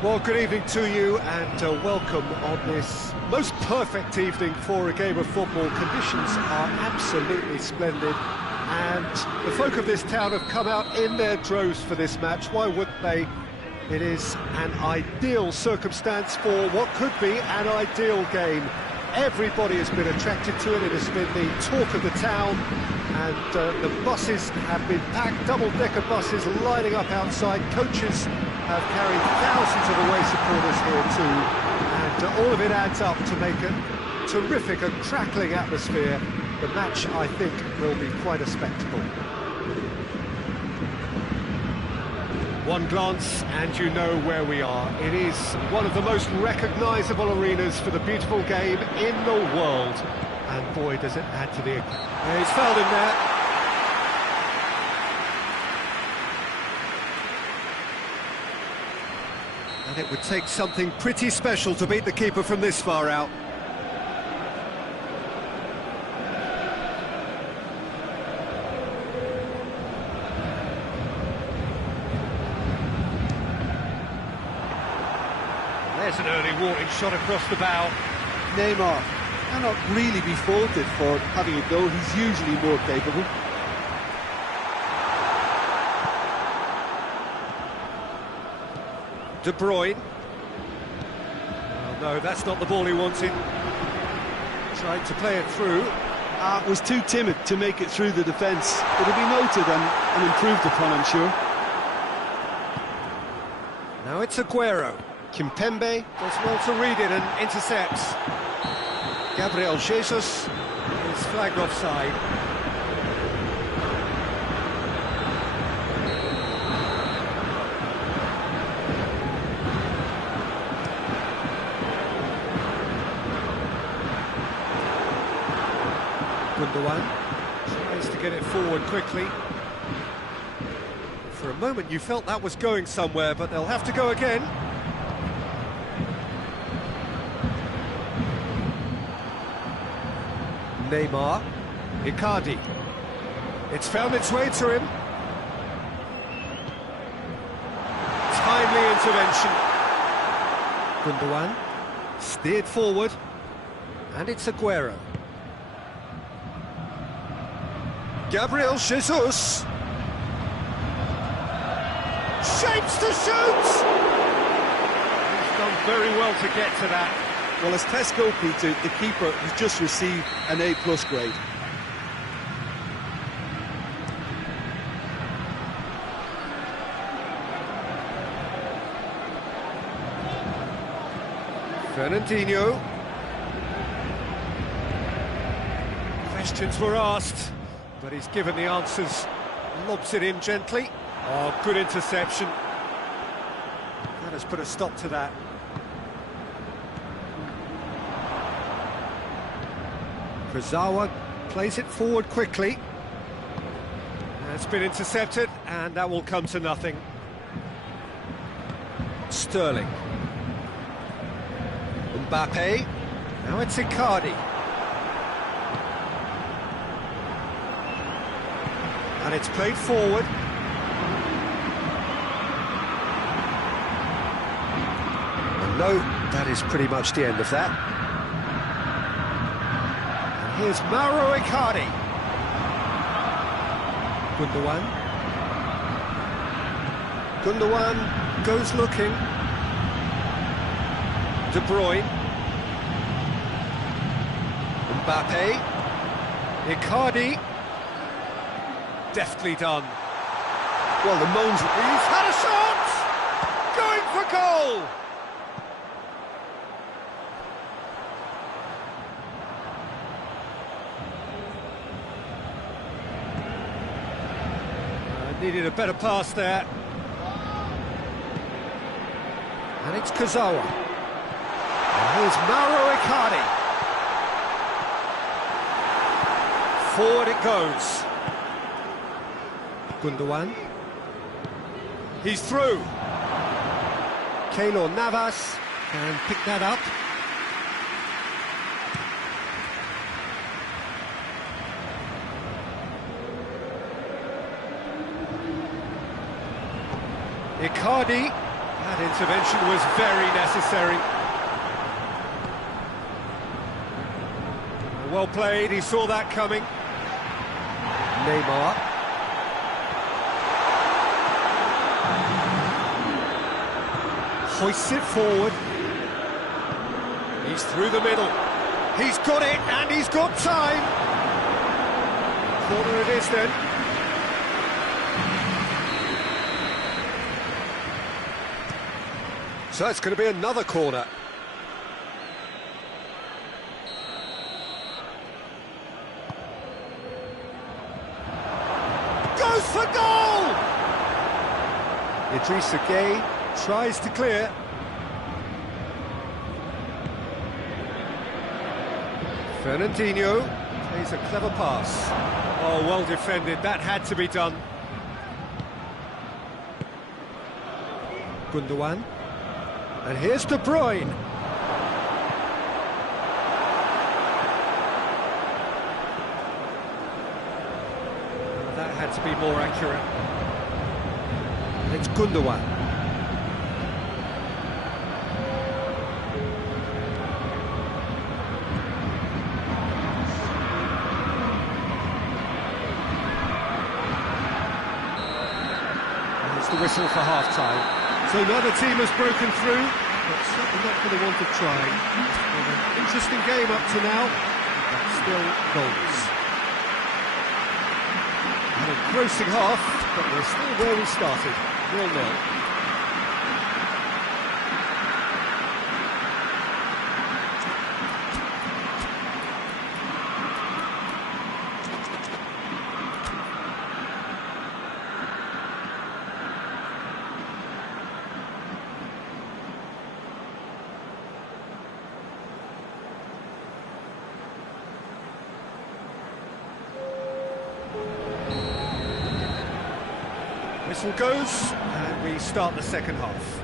Well, good evening to you and welcome on this most perfect evening for a game of football. Conditions are absolutely splendid and the folk of this town have come out in their droves for this match. Why wouldn't they? It is an ideal circumstance for what could be an ideal game. Everybody has been attracted to it. It has been the talk of the town, and the buses have been packed, double-decker buses lining up outside. Coaches have carried thousands of away supporters here too, and all of it adds up to make a terrific and crackling atmosphere. The match, I think, will be quite a spectacle. One glance and you know where we are. It is one of the most recognisable arenas for the beautiful game in the world. And boy, does it add to the... He's fouled him there. And it would take something pretty special to beat the keeper from this far out. There's an early warning shot across the bow. Neymar cannot really be faulted for having a go. He's usually more capable. De Bruyne. Well, no, that's not the ball he wanted. Tried to play it through. Was too timid to make it through the defence. It'll be noted and improved upon, I'm sure. Now it's Aguero. Kimpembe does well to read it and intercepts. Gabriel Jesus is flagged offside. Gundogan tries to get it forward quickly. For a moment you felt that was going somewhere, but they'll have to go again. Neymar, Icardi. It's found its way to him. Timely intervention. Gundogan steered forward, and it's Aguero. Gabriel Jesus. Shapes to shoot! He's done very well to get to that. Well, as tests go, Peter, the keeper has just received an A+ grade. Treininho. Questions were asked, but he's given the answers. Lobs it in gently. Oh, good interception. That has put a stop to that. Kurzawa plays it forward quickly. It's been intercepted, and that will come to nothing. Sterling. Mbappe. Now it's Icardi. And it's played forward. And no, that is pretty much the end of that. Here's Mauro Icardi. Gundogan. Gundogan goes looking. De Bruyne. Mbappe. Icardi. Deftly done. Well, the moans... He's had a shot! Going for goal! Needed a better pass there. And it's Kurzawa. And here's Mauro Icardi. Forward it goes. Gundogan. He's through. Keylor Navas can pick that up. Icardi That intervention was very necessary. Well played, he saw that coming. Neymar. Hoists it forward. He's through the middle. He's got it, and he's got time. Corner it is then. So it's going to be another corner. Goes for goal! Idrissa Gueye tries to clear. Fernandinho plays a clever pass. Oh, well defended, that had to be done. Gundogan. And here's De Bruyne. That had to be more accurate. And it's Gundogan. The whistle for half-time. So neither team has broken through, but certainly not for the want of trying. Well, an interesting game up to now, but still goals. An engrossing half, but we're still where we started, 0-0. Whistle goes, and we start the second half.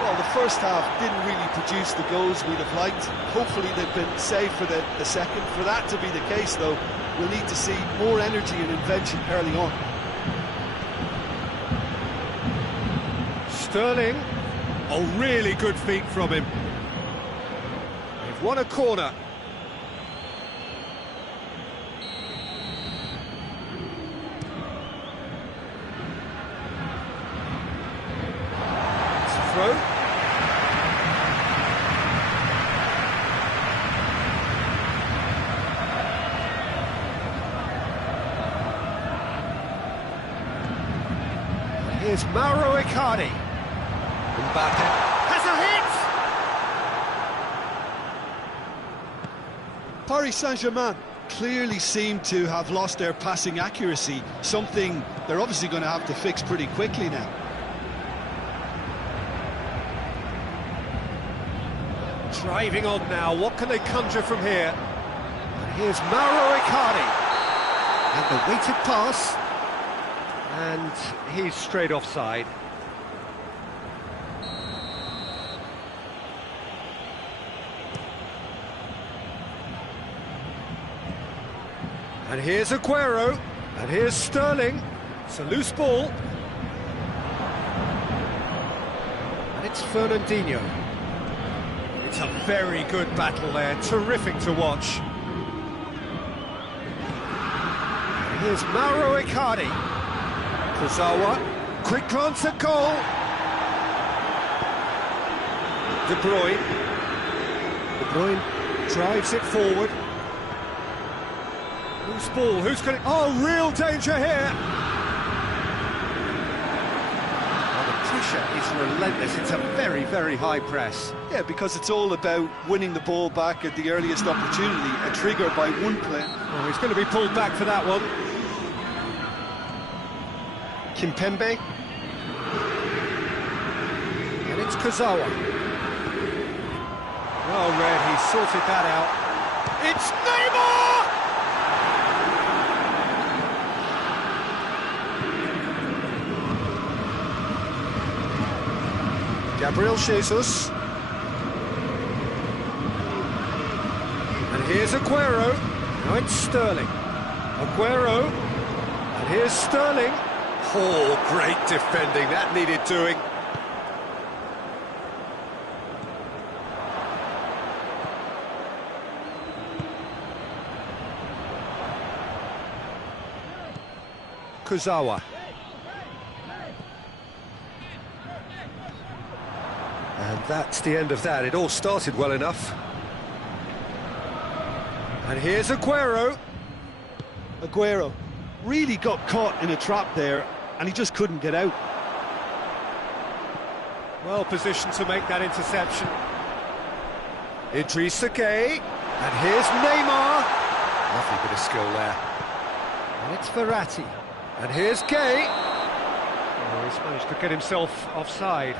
Well, the first half didn't really produce the goals we'd have liked. Hopefully they've been saved for the second. For that to be the case, though, we'll need to see more energy and invention early on. Sterling. Oh, really good feet from him. They've won a corner. Throw. Here's Mauro Icardi. Mbappe has a hit! Paris Saint-Germain clearly seem to have lost their passing accuracy, something they're obviously going to have to fix pretty quickly now. Driving on now, what can they conjure from here? And here's Mauro Icardi. And the weighted pass. And he's straight offside. And here's Aguero. And here's Sterling. It's a loose ball. And it's Fernandinho. It's a very good battle there, terrific to watch. And here's Mauro Icardi. Kurzawa, quick glance at goal. De Bruyne. De Bruyne drives it forward. Loose ball, who's going to... Oh, real danger here! Pressure is relentless. It's a very, very high press. Yeah, because it's all about winning the ball back at the earliest opportunity, a trigger by one player. Oh, he's going to be pulled back for that one. Kimpembe. And it's Kurzawa. Well read, he sorted that out. It's Neymar! Gabriel Jesus. And here's Aguero. Now it's Sterling. Aguero. And here's Sterling. Oh, great defending. That needed doing. Fukuzawa. And that's the end of that. It all started well enough. And here's Aguero. Aguero really got caught in a trap there, and he just couldn't get out. Well positioned to make that interception. Idrissa Gueye. And here's Neymar. Lovely bit of skill there. And it's Verratti. And here's Gueye. Oh, he's managed to get himself offside.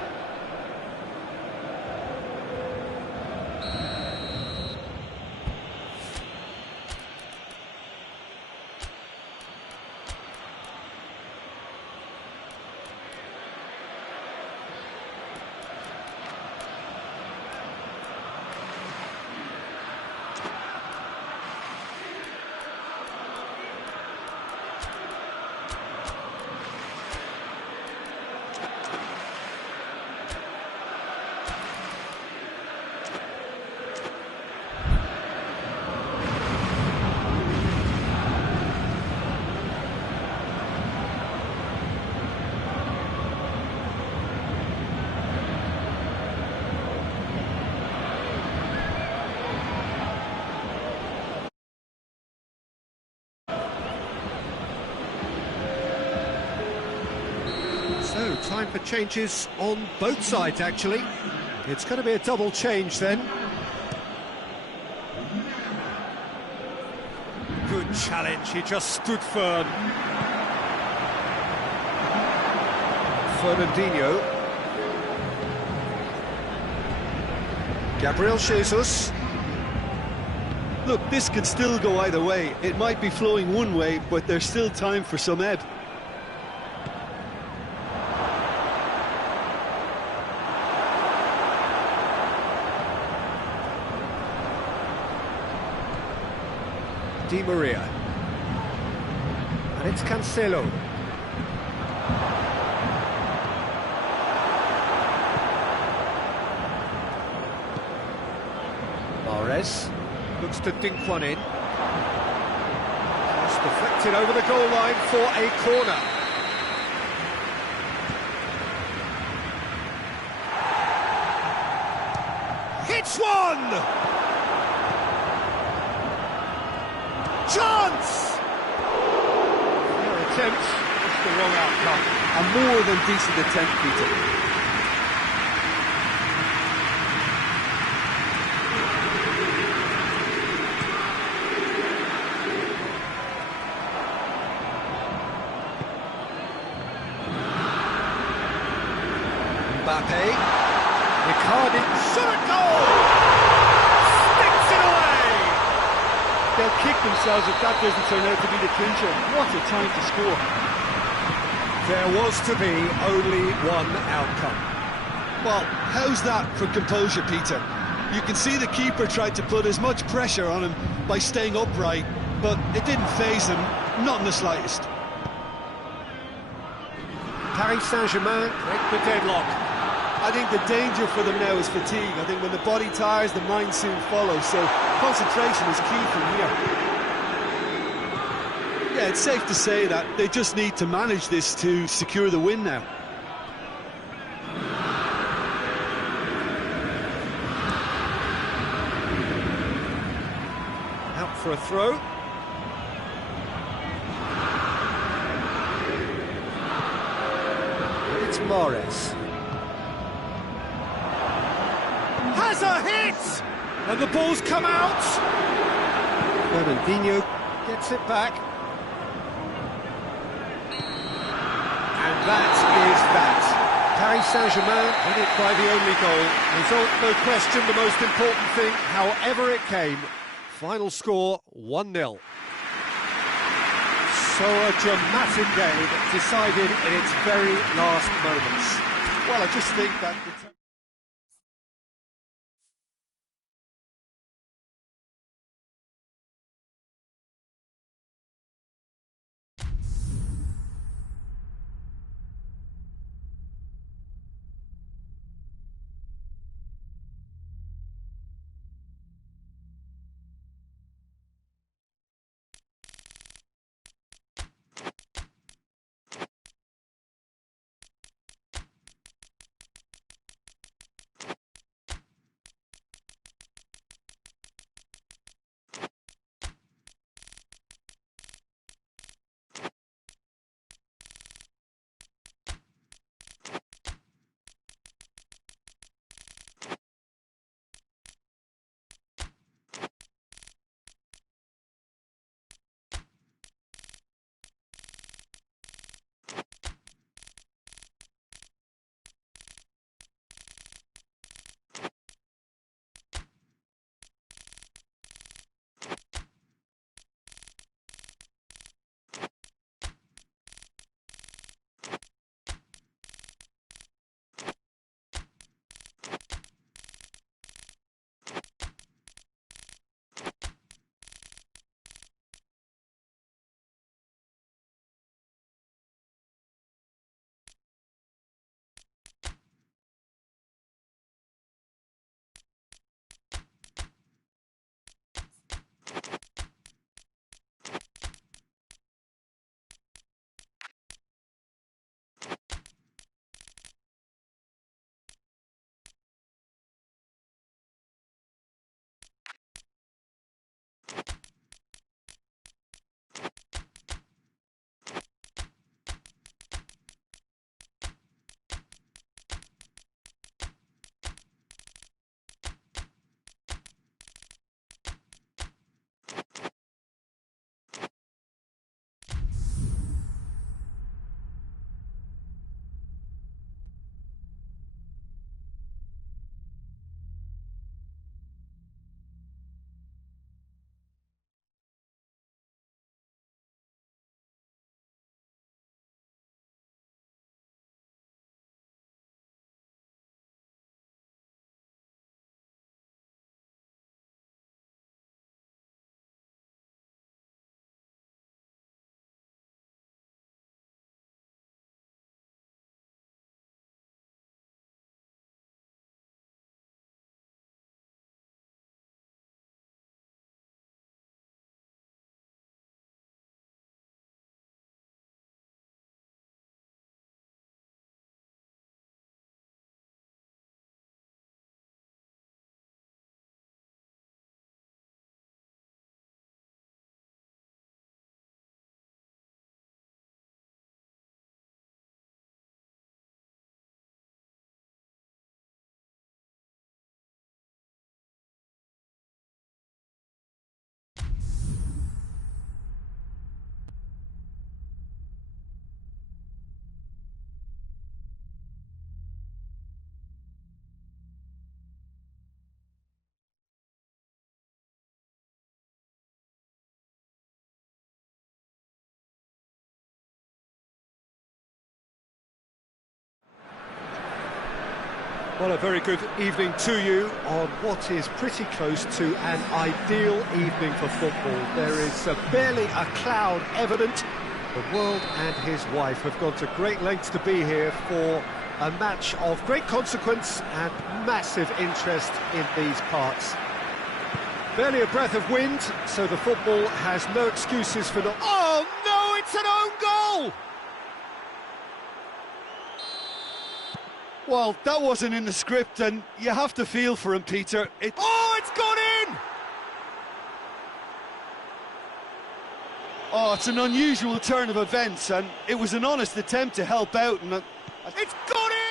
So, time for changes on both sides, actually. It's going to be a double change then. Good challenge, he just stood firm. Fernandinho. Gabriel Jesus. Look, this could still go either way. It might be flowing one way, but there's still time for some ebb. Di Maria. And it's Cancelo. Mahrez looks to dink one in. Just deflected over the goal line for a corner. Hits one! Chance! Their attempt, just the wrong outcome. A more than decent attempt, Peter. Mbappe. Icardi. Shot at goal! Sticks it away! They'll kick themselves if that doesn't turn out to be the clincher. What a time to score. There was to be only one outcome. Well, how's that for composure, Peter? You can see the keeper tried to put as much pressure on him by staying upright, but it didn't faze him, not in the slightest. Paris Saint-Germain break the deadlock. I think the danger for them now is fatigue. I think when the body tires, the mind soon follows, so concentration is key from here. Yeah, it's safe to say that they just need to manage this to secure the win now. Out for a throw. And it's Mahrez. Has a hit! And the ball's come out! Fernandinho gets it back. And that is that. Paris Saint-Germain win it by the only goal. Result, no question, the most important thing, however it came. Final score, 1-0. So a dramatic game, decided in its very last moments. Well, I just think that... Well, a very good evening to you on what is pretty close to an ideal evening for football. There is barely a cloud evident. The world and his wife have gone to great lengths to be here for a match of great consequence and massive interest in these parts. Barely a breath of wind, so the football has no excuses for not... Oh no, it's an own goal! Well, that wasn't in the script, and you have to feel for him, Peter. Oh, it's gone in! Oh, it's an unusual turn of events, and it was an honest attempt to help out, and... It's gone in!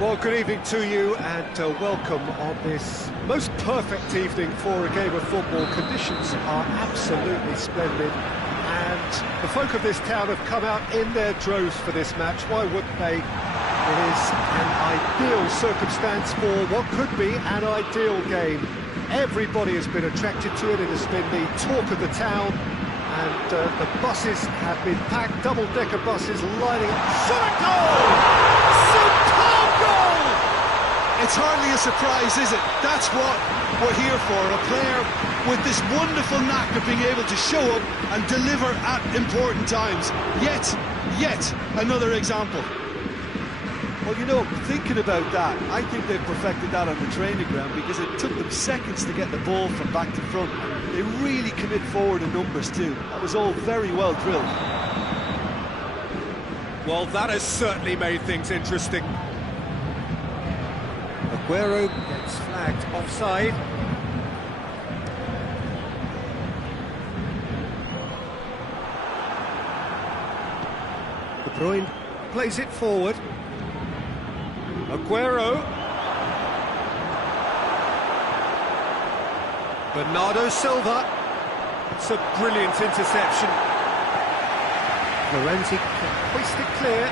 Well, good evening to you and welcome on this most perfect evening for a game of football. Conditions are absolutely splendid and the folk of this town have come out in their droves for this match. Why wouldn't they? It is an ideal circumstance for what could be an ideal game. Everybody has been attracted to it. It has been the talk of the town and the buses have been packed, double-decker buses lining up. Shot a goal! It's hardly a surprise, is it? That's what we're here for, a player with this wonderful knack of being able to show up and deliver at important times. Yet another example. Well, you know, thinking about that, I think they've perfected that on the training ground because it took them seconds to get the ball from back to front. They really commit forward in numbers too. That was all very well drilled. Well, that has certainly made things interesting. Aguero gets flagged offside. De Bruyne plays it forward. Aguero. Bernardo Silva. It's a brilliant interception. Lorenzi can hoist it clear.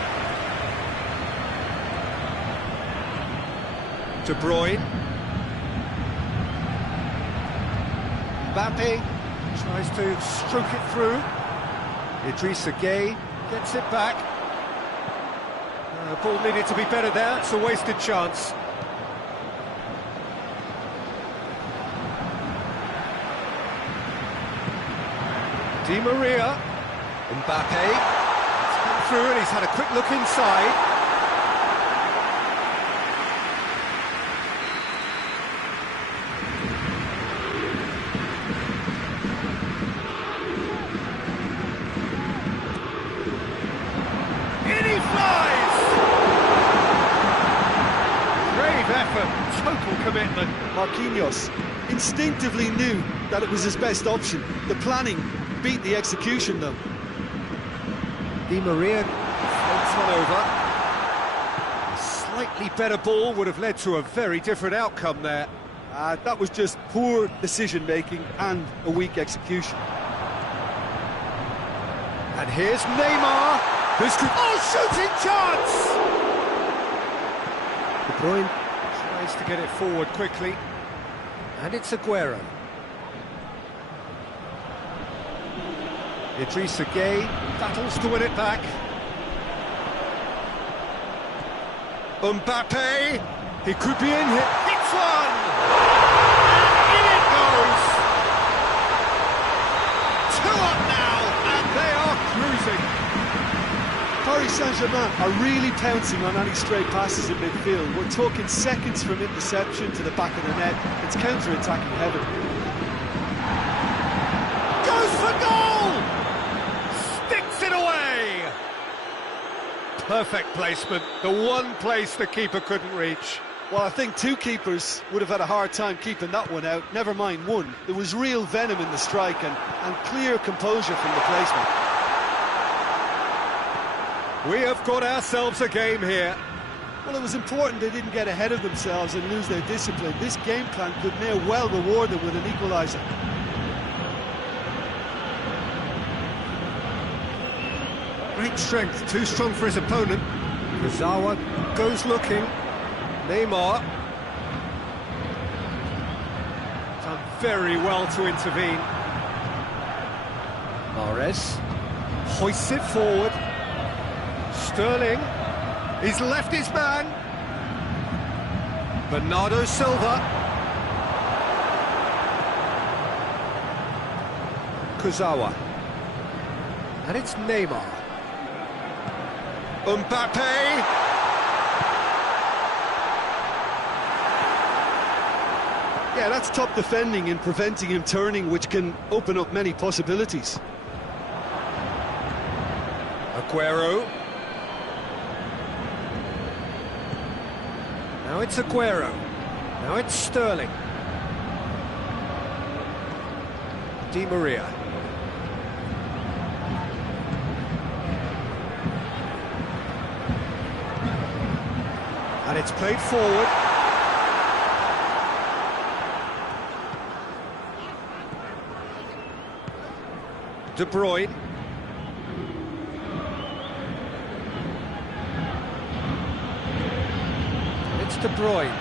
De Bruyne. Mbappe tries to stroke it through. Idrissa Gueye gets it back. Ball needed to be better there. It's a wasted chance. Di Maria. Mbappe. It's come through and he's had a quick look inside. Total commitment. Marquinhos instinctively knew that it was his best option. The planning beat the execution, though. Di Maria floats one over. A slightly better ball would have led to a very different outcome there. That was just poor decision-making and a weak execution. And here's Neymar. Who's shooting chance! De Bruyne tries to get it forward quickly, and it's Aguero. Idrissa Gueye battles to win it back. Mbappe, he could be in here. Hits one! And in it goes! 2 up now, and they are cruising. Paris Saint-Germain are really pouncing on any stray passes in midfield. We're talking seconds from interception to the back of the net. It's counter-attacking heaven. Goes for goal! Sticks it away! Perfect placement, the one place the keeper couldn't reach. Well, I think 2 keepers would have had a hard time keeping that one out, never mind 1. There was real venom in the strike and clear composure from the placement. We have got ourselves a game here. Well, it was important they didn't get ahead of themselves and lose their discipline. This game plan could now well reward them with an equaliser. Great strength, too strong for his opponent. Kurzawa goes looking. Neymar. Done very well to intervene. Mahrez hoists it forward. Sterling, he's left his man. Bernardo Silva. Kurzawa. And it's Neymar. Mbappe. Yeah, that's top defending and preventing him turning, which can open up many possibilities. Aguero. Now it's Aguero. Now it's Sterling. Di Maria. And it's played forward. De Bruyne. De Bruyne.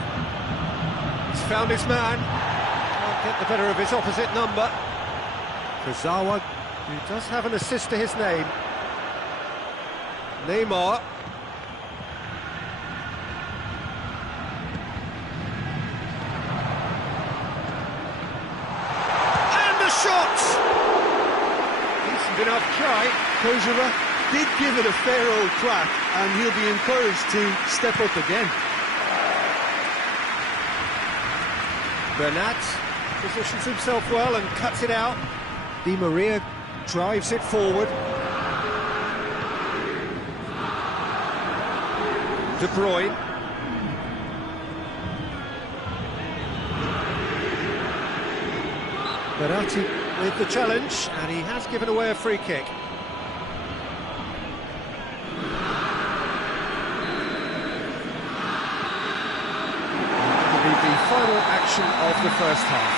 He's found his man. Can't get the better of his opposite number. Kurzawa, who does have an assist to his name. Neymar. And the shot! Decent enough try. Bergerac did give it a fair old crack, and he'll be encouraged to step up again. Bernat positions himself well and cuts it out. Di Maria drives it forward. De Bruyne. Verratti with the challenge, and he has given away a free kick. The final action of the first half.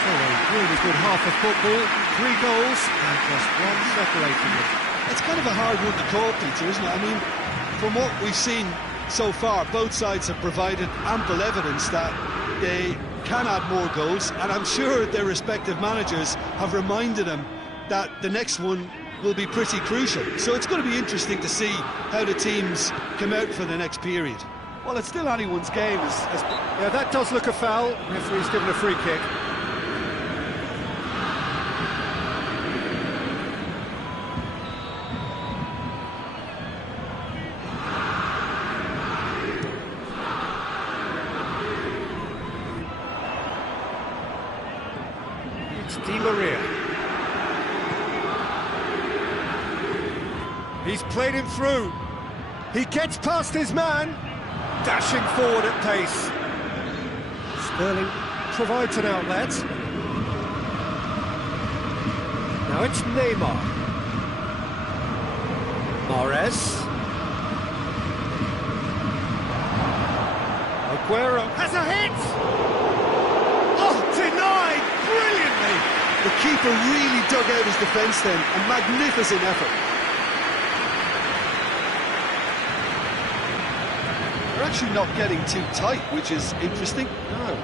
So a really good half of football. 3 goals and just one separating them. It's kind of a hard one to call, Peter, isn't it? I mean, from what we've seen so far, both sides have provided ample evidence that they can add more goals, and I'm sure their respective managers have reminded them that the next one will be pretty crucial. So it's going to be interesting to see how the teams come out for the next period. Well, it's still anyone's game. Yeah, that does look a foul. Referee's given a free kick. It's Di Maria. He's played him through. He gets past his man. Dashing forward at pace. Sterling provides an outlet. Now it's Neymar. Mahrez. Aguero has a hit! Oh, denied brilliantly! The keeper really dug out his defence then. A magnificent effort. They're actually not getting too tight, which is interesting. No.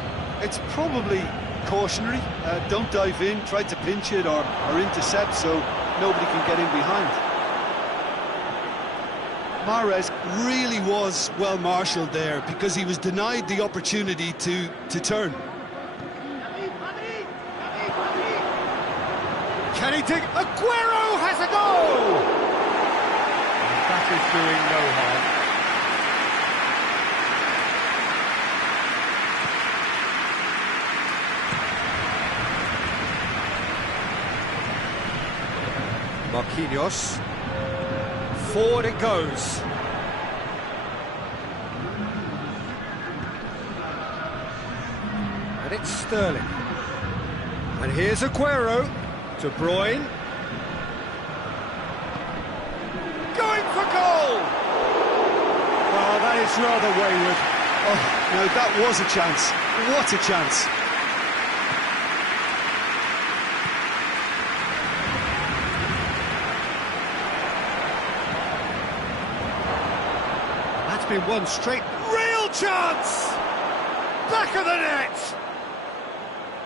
It's probably cautionary. Don't dive in, try to pinch it or intercept so nobody can get in behind. Mahrez really was well marshalled there because he was denied the opportunity to turn. Can he dig? Aguero has a goal! And that is doing no harm. Marquinhos. Forward it goes. And it's Sterling. And here's Aguero. De Bruyne. Going for goal! Well, that is rather wayward. Oh, no, that was a chance. What a chance. That's been one straight real chance! Back of the net!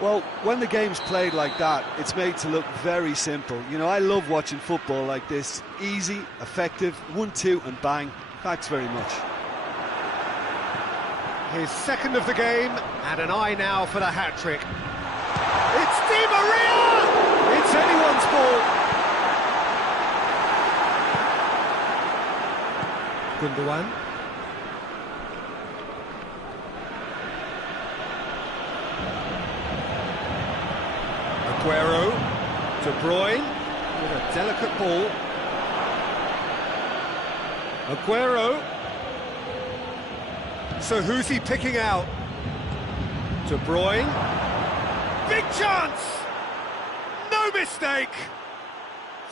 Well, when the game's played like that, it's made to look very simple. You know, I love watching football like this. Easy, effective, 1-2 and bang. Thanks very much. His second of the game, and an eye now for the hat-trick. It's Di Maria! It's anyone's ball. Gundogan. Aguero, De Bruyne with a delicate ball. Aguero. So who's he picking out? De Bruyne. Big chance! No mistake!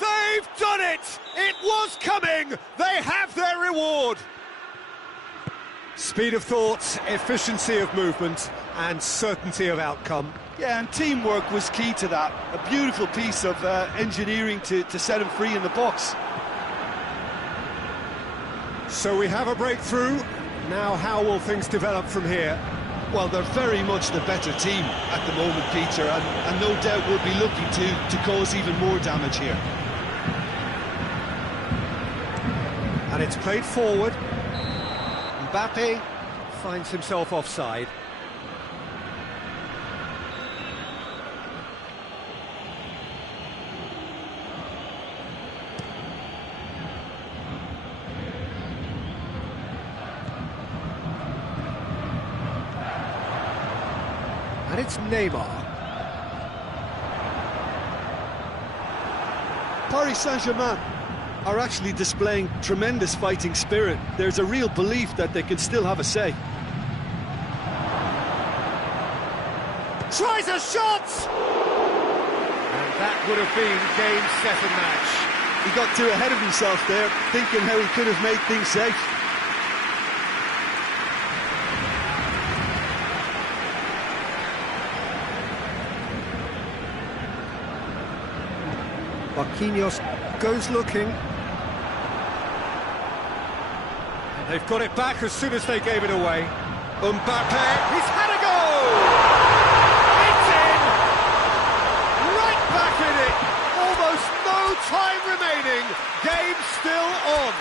They've done it! It was coming! They have their reward! Speed of thought, efficiency of movement, and certainty of outcome. Yeah, and teamwork was key to that. A beautiful piece of engineering to set him free in the box. So we have a breakthrough. Now how will things develop from here? Well, they're very much the better team at the moment, Peter, and no doubt will be looking to cause even more damage here. And it's played forward. Mbappe finds himself offside. And it's Neymar. Paris Saint-Germain are actually displaying tremendous fighting spirit. There's a real belief that they can still have a say. Tries a shot! And that would have been game, set and match. He got too ahead of himself there, thinking how he could have made things safe. Marquinhos goes looking. And they've got it back as soon as they gave it away. Mbappe, he's had a go! It's in! Right back in it! Almost no time remaining. Game still on.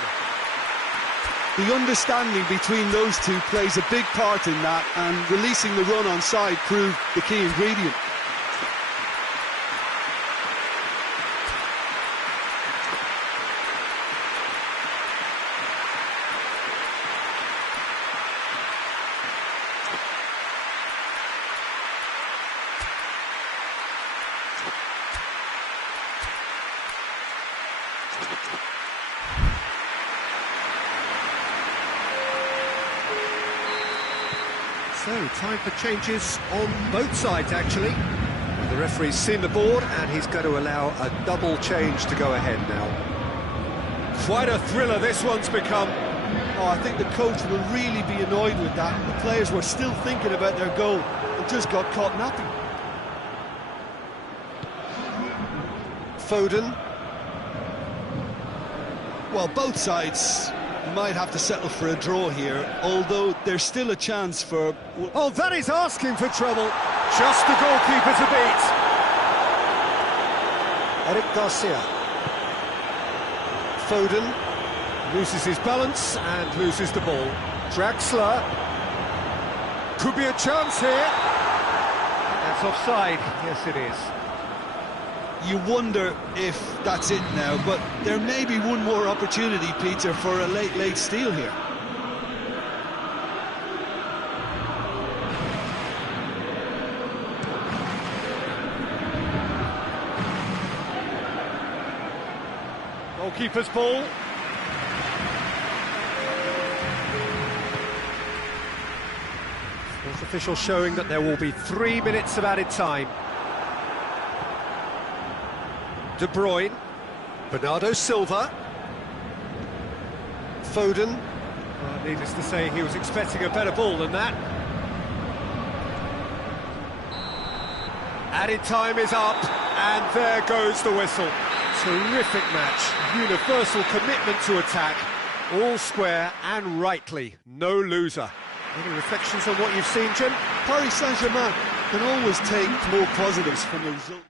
The understanding between those two plays a big part in that, and releasing the run on side proved the key ingredient. So, time for changes on both sides, actually. The referee's seen the board, and he's going to allow a double change to go ahead now. Quite a thriller this one's become. Oh, I think the coach will really be annoyed with that. The players were still thinking about their goal and just got caught napping. Foden. Well, both sides might have to settle for a draw here, although there's still a chance for... Oh, that is asking for trouble. Just the goalkeeper to beat. Eric Garcia. Foden loses his balance and loses the ball. Draxler. Could be a chance here. That's offside. Yes, it is. You wonder if that's it now, but there may be one more opportunity, Peter, for a late steal here. Goalkeeper's ball. Fourth official showing that there will be 3 minutes of added time. De Bruyne, Bernardo Silva, Foden. Well, needless to say, he was expecting a better ball than that. Added time is up, and there goes the whistle. Terrific match, universal commitment to attack, all square and rightly, no loser. Any reflections on what you've seen, Jim? Paris Saint-Germain can always take more positives from the result.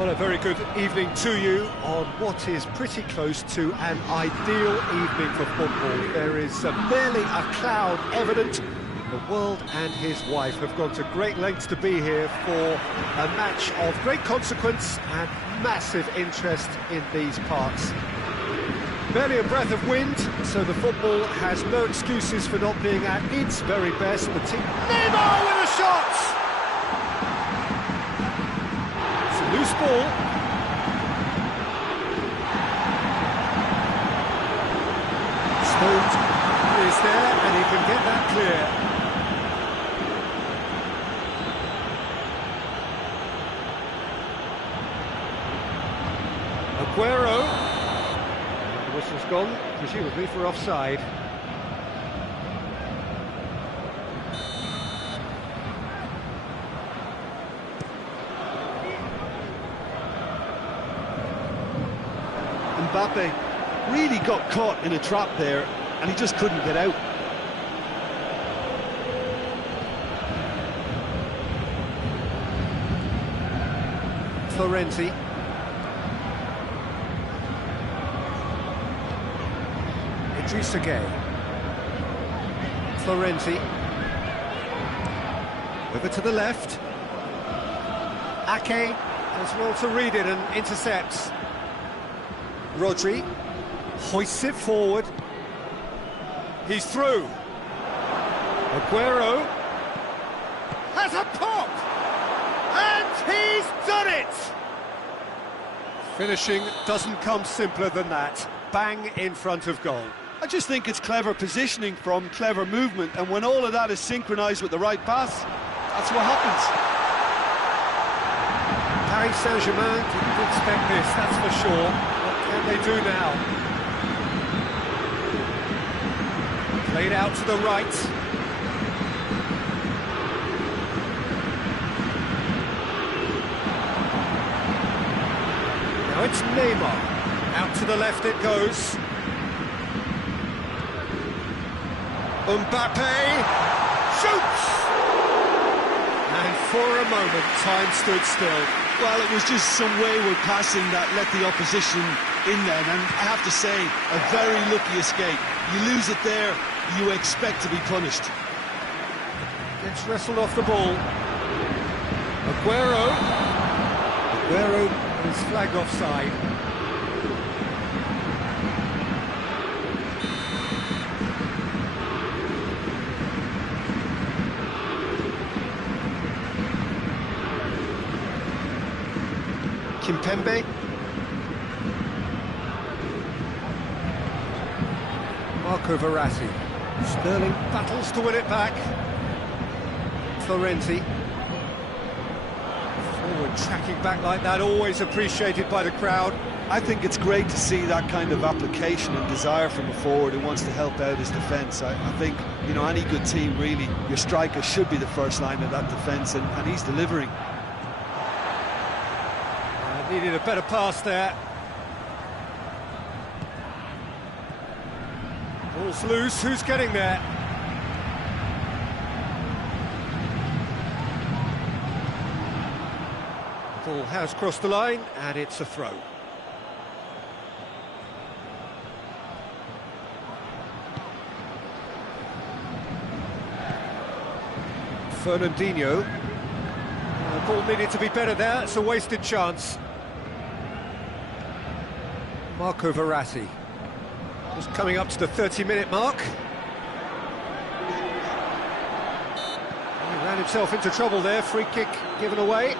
Well, a very good evening to you on what is pretty close to an ideal evening for football. There is barely a cloud evident. The world and his wife have gone to great lengths to be here for a match of great consequence and massive interest in these parts. Barely a breath of wind, so the football has no excuses for not being at its very best. The team... Neymar with a shot! It's a loose ball. Stones is there, and he can get that clear. Aguero. The whistle's gone, presumably for offside. Mbappe really got caught in a trap there, and he just couldn't get out. Florenzi. Idrissa Gueye. Florenzi. Over to the left. Ake does well to read it and intercepts. Rodri hoists it forward. He's through. Aguero has a pop! And he's done it! Finishing doesn't come simpler than that. Bang in front of goal. I just think it's clever positioning from clever movement, and when all of that is synchronised with the right pass, that's what happens. Paris Saint-Germain didn't expect this, that's for sure. What can they do now? Played out to the right. Now it's Neymar. Out to the left it goes. Mbappe shoots! And for a moment, time stood still. Well, it was just some wayward passing that let the opposition in then, and I have to say, a very lucky escape. You lose it there, you expect to be punished. Gets wrestled off the ball. Aguero is flagged offside. Kimpembe. Marco Verratti. Sterling battles to win it back. Florenzi. Forward tracking back like that, always appreciated by the crowd. I think it's great to see that kind of application and desire from a forward who wants to help out his defence. I think, you know, any good team, really, your striker should be the first line of that defence, and he's delivering. Needed a better pass there. Ball's loose, who's getting there? Ball has crossed the line, and it's a throw. Fernandinho. The ball needed to be better there, it's a wasted chance. Marco Verratti. Just coming up to the 30-minute mark. He ran himself into trouble there, free kick given away.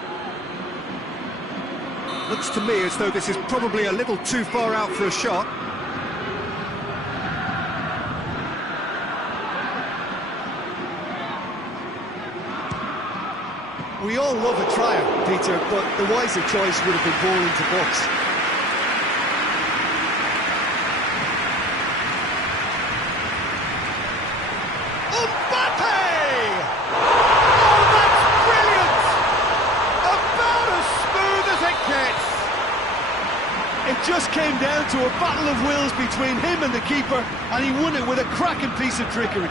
Looks to me as though this is probably a little too far out for a shot. We all love a triumph, Peter, but the wiser choice would have been ball into box. Just came down to a battle of wills between him and the keeper, and he won it with a cracking piece of trickery.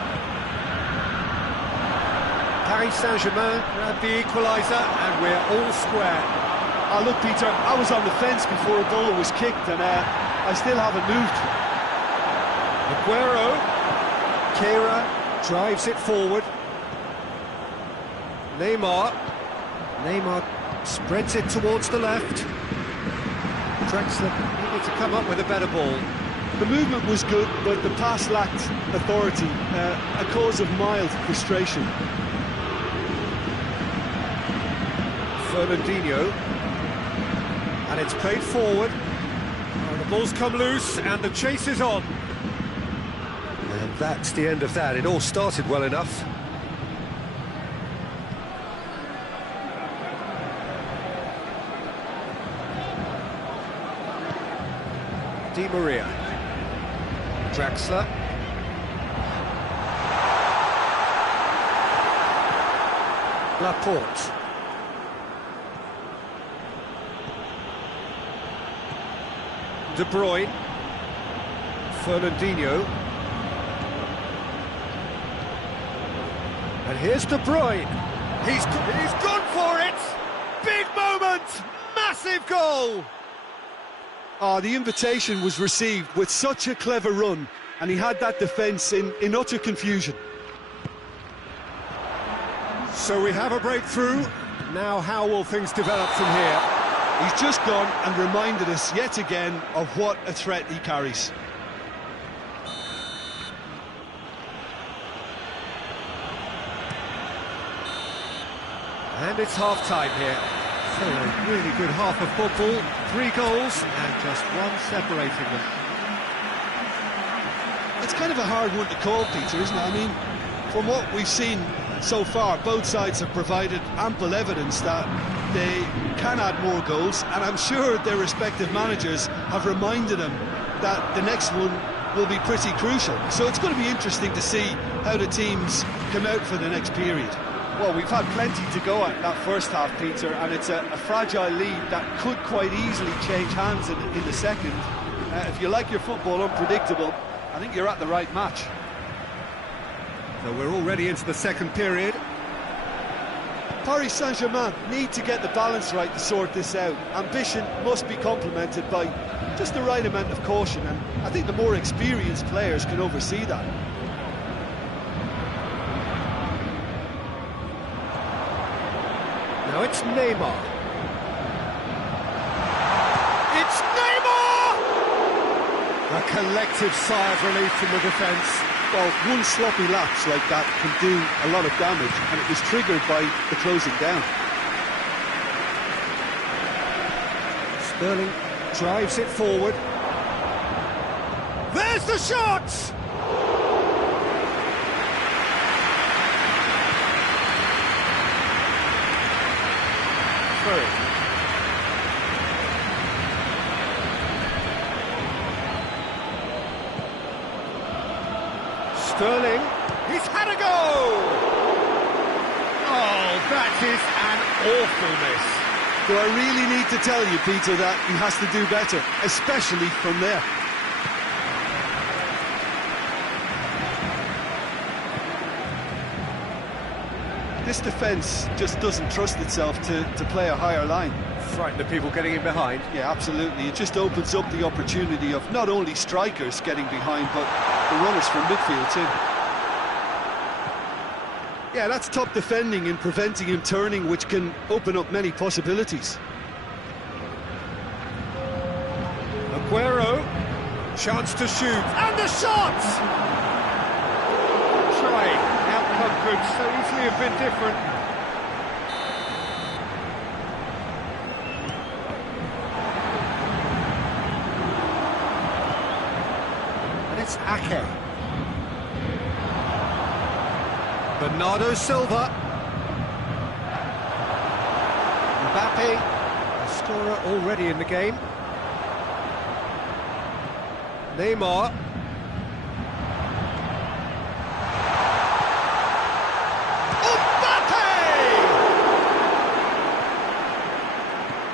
Paris Saint-Germain grabbed the equaliser, and we're all square. Oh, look, Peter, I was on the fence before a goal was kicked, and I still haven't moved. Aguero. Kira drives it forward. Neymar spreads it towards the left. Drexler needed to come up with a better ball. The movement was good, but the pass lacked authority, a cause of mild frustration. Fernandinho. And it's played forward. Oh, the ball's come loose and the chase is on. And that's the end of that. It all started well enough. Di Maria. Draxler. Laporte. De Bruyne. Fernandinho. And here's De Bruyne. He's gone for it! Big moment! Massive goal! Oh, the invitation was received with such a clever run, and he had that defence in utter confusion. So we have a breakthrough. Now how will things develop from here? He's just gone and reminded us yet again of what a threat he carries. And it's half-time here. So a really good half of football, 3 goals and just one separating them. It's kind of a hard one to call, Peter, isn't it? I mean, from what we've seen so far, both sides have provided ample evidence that they can add more goals, and I'm sure their respective managers have reminded them that the next one will be pretty crucial. So it's going to be interesting to see how the teams come out for the next period. Well, we've had plenty to go at that first half, Peter, and it's a fragile lead that could quite easily change hands in the second. If you like your football unpredictable, I think you're at the right match. So we're already into the second period. Paris Saint-Germain need to get the balance right to sort this out. Ambition must be complemented by just the right amount of caution, and I think the more experienced players can oversee that. Now it's Neymar. It's Neymar! A collective sigh of relief from the defence. Well, one sloppy lapse like that can do a lot of damage, and it was triggered by the closing down. Sterling drives it forward. There's the shot! Sterling, he's had a go! Oh, that is an awful miss. Do I really need to tell you, Peter, that he has to do better, especially from there? This defence just doesn't trust itself to play a higher line. Frightened of people getting in behind. Yeah, absolutely. It just opens up the opportunity of not only strikers getting behind, but the runners from midfield too. Yeah, that's top defending and preventing him turning, which can open up many possibilities. Aguero, chance to shoot, and the shot! Trying, outcome could so easily have been different. And it's Ake. Bernardo Silva. Mbappe, a scorer already in the game. Neymar.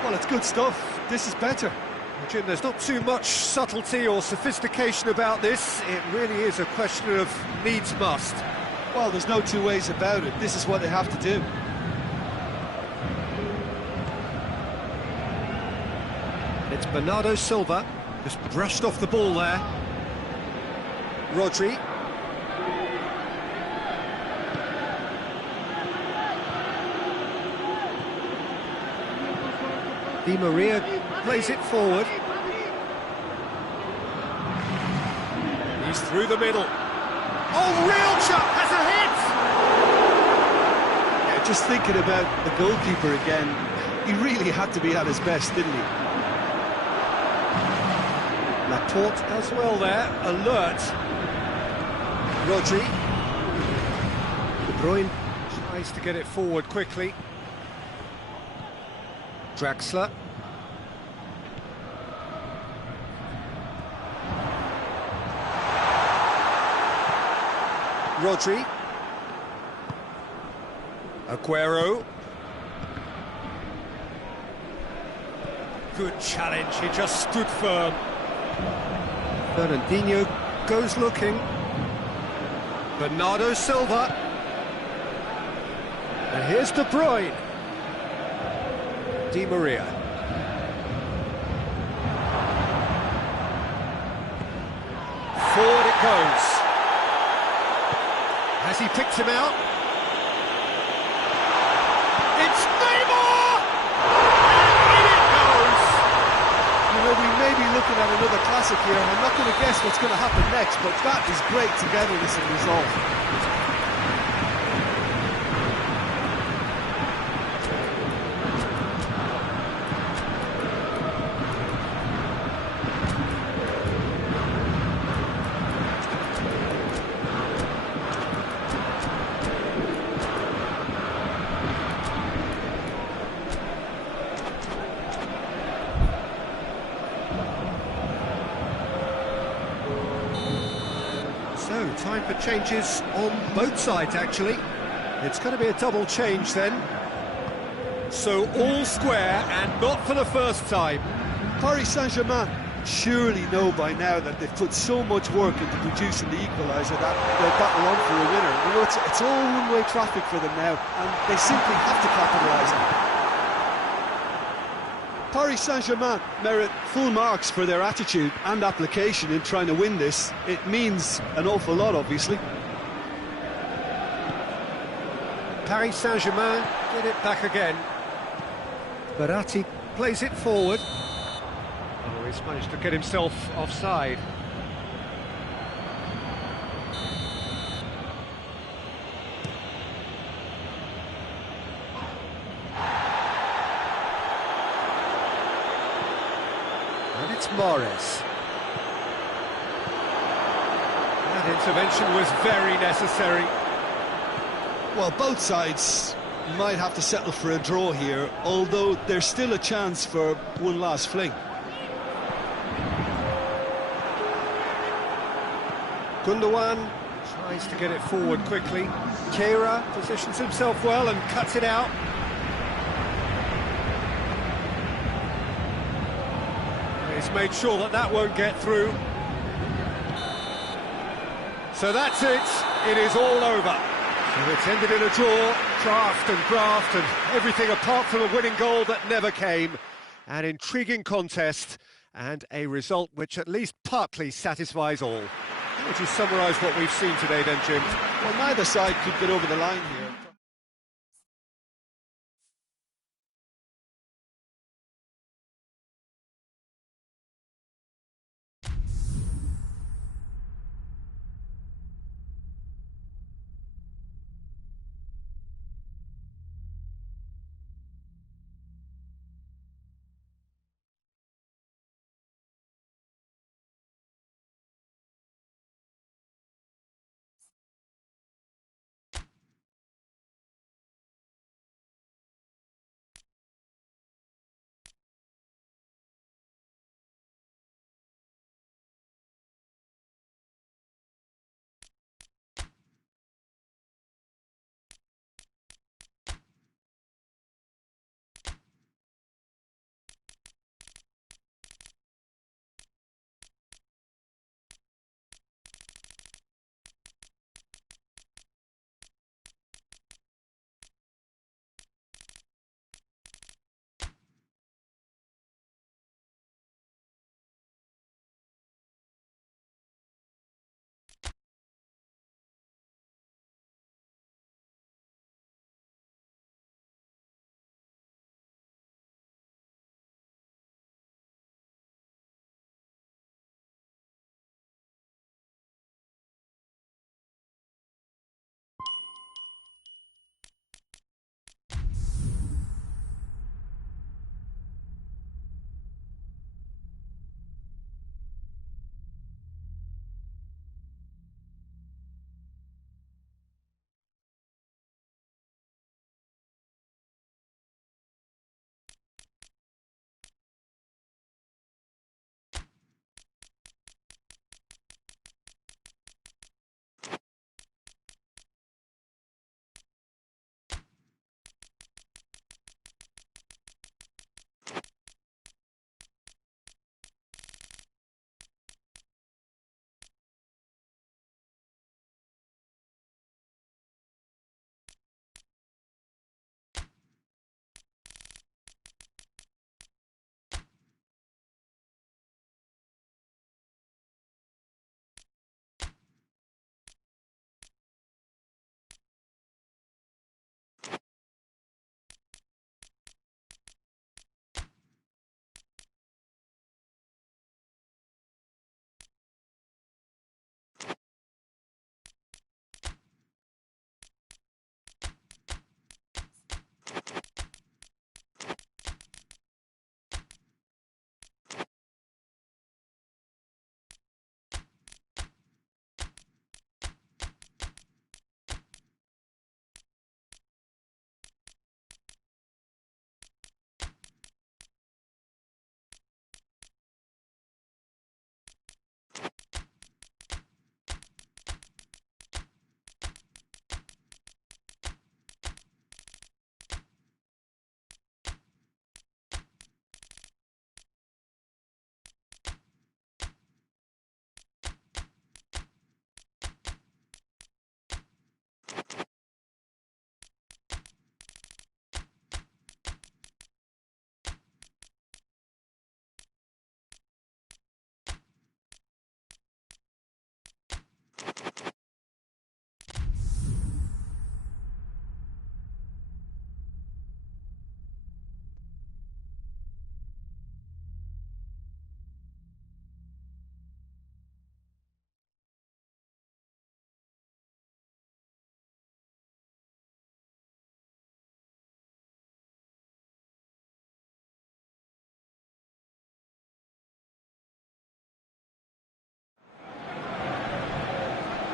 Well, it's good stuff. This is better. Jim, there's not too much subtlety or sophistication about this. It really is a question of needs must. Well, there's no two ways about it. This is what they have to do. It's Bernardo Silva, just brushed off the ball there. Rodri. Di Maria plays it forward. He's through the middle. Oh, real chop, has a hit! Yeah, just thinking about the goalkeeper again, he really had to be at his best, didn't he? Laporte as well there, alert. Rodri. De Bruyne tries to get it forward quickly. Draxler. Rodri. Aguero. Good challenge, he just stood firm. Fernandinho goes looking. Bernardo Silva. And here's De Bruyne. Di Maria. Forward it goes. Has he picked him out? It's Neymar! And in it goes! You know, we may be looking at another classic here, and I'm not going to guess what's going to happen next, but that is great togetherness and resolve. So, time for changes on both sides, actually. It's going to be a double change then. So, all square, and not for the first time. Paris Saint-Germain surely know by now that they've put so much work into producing the equaliser that they'll battle on for a winner. You know, it's all one-way traffic for them now, and they simply have to capitalise on it. Paris Saint-Germain merit full marks for their attitude and application in trying to win this. It means an awful lot, obviously. Paris Saint-Germain get it back again. Verratti plays it forward. Oh, he's managed to get himself offside. And it's Morris. That intervention was very necessary. Well, both sides might have to settle for a draw here, although there's still a chance for one last fling. Gundogan tries to get it forward quickly. Kehra positions himself well and cuts it out. He's made sure that that won't get through. So that's it. It is all over. So it's ended in a draw, draft and everything apart from a winning goal that never came. An intriguing contest and a result which at least partly satisfies all. How would you summarise what we've seen today then, Jim? Well, neither side could get over the line here.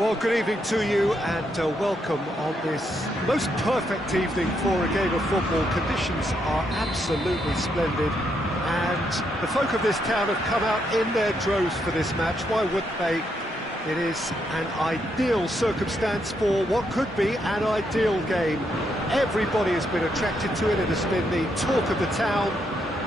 Well, good evening to you and welcome on this most perfect evening for a game of football. Conditions are absolutely splendid and the folk of this town have come out in their droves for this match. Why wouldn't they? It is an ideal circumstance for what could be an ideal game. Everybody has been attracted to it. It has been the talk of the town.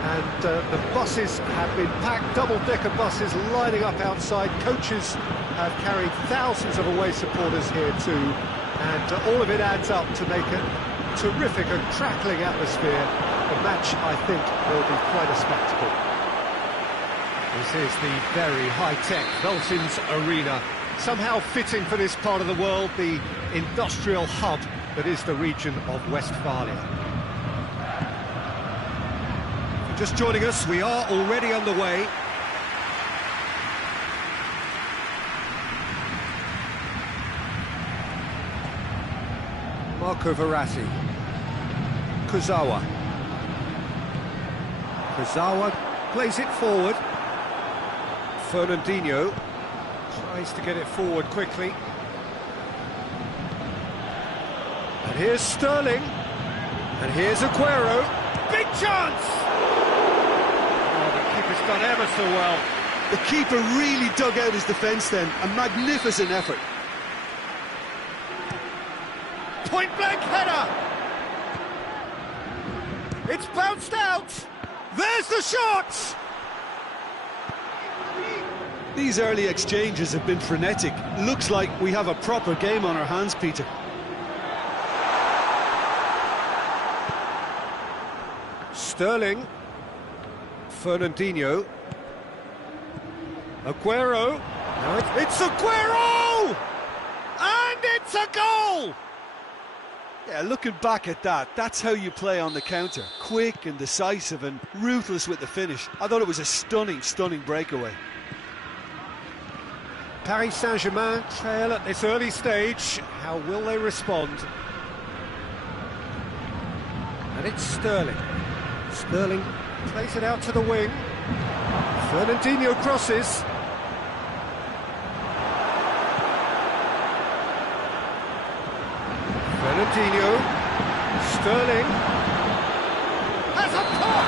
And the buses have been packed, double-decker buses lining up outside. Coaches have carried thousands of away supporters here too. And all of it adds up to make a terrific and crackling atmosphere. The match, I think, will be quite a spectacle. This is the very high-tech Veltins Arena. Somehow fitting for this part of the world, the industrial hub that is the region of Westphalia. Just joining us, we are already underway. Marco Verratti. Kurzawa. Kurzawa plays it forward. Fernandinho tries to get it forward quickly. And here's Sterling. And here's Aguero. Big chance! Keeper's done ever so well. The keeper really dug out his defence then. A magnificent effort. Point-blank header! It's bounced out! There's the shot! These early exchanges have been frenetic. Looks like we have a proper game on our hands, Peter. Sterling. Fernandinho. Aguero. No, it's Aguero! And it's a goal! Yeah, looking back at that, that's how you play on the counter. Quick and decisive and ruthless with the finish. I thought it was a stunning, stunning breakaway. Paris Saint-Germain trail at this early stage. How will they respond? And it's Sterling. Sterling plays it out to the wing. Fernandinho crosses. Fernandinho. Sterling. Has a pop!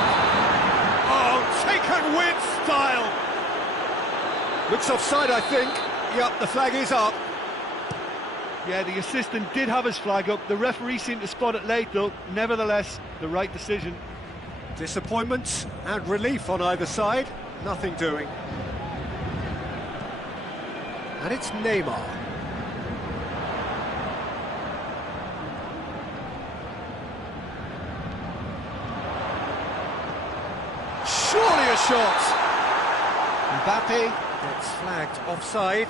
Oh, taken with style! Looks offside, I think. Yep, the flag is up. Yeah, the assistant did have his flag up. The referee seemed to spot it late, though. Nevertheless, the right decision. Disappointment and relief on either side. Nothing doing. And it's Neymar. Surely a shot. Mbappe gets flagged offside.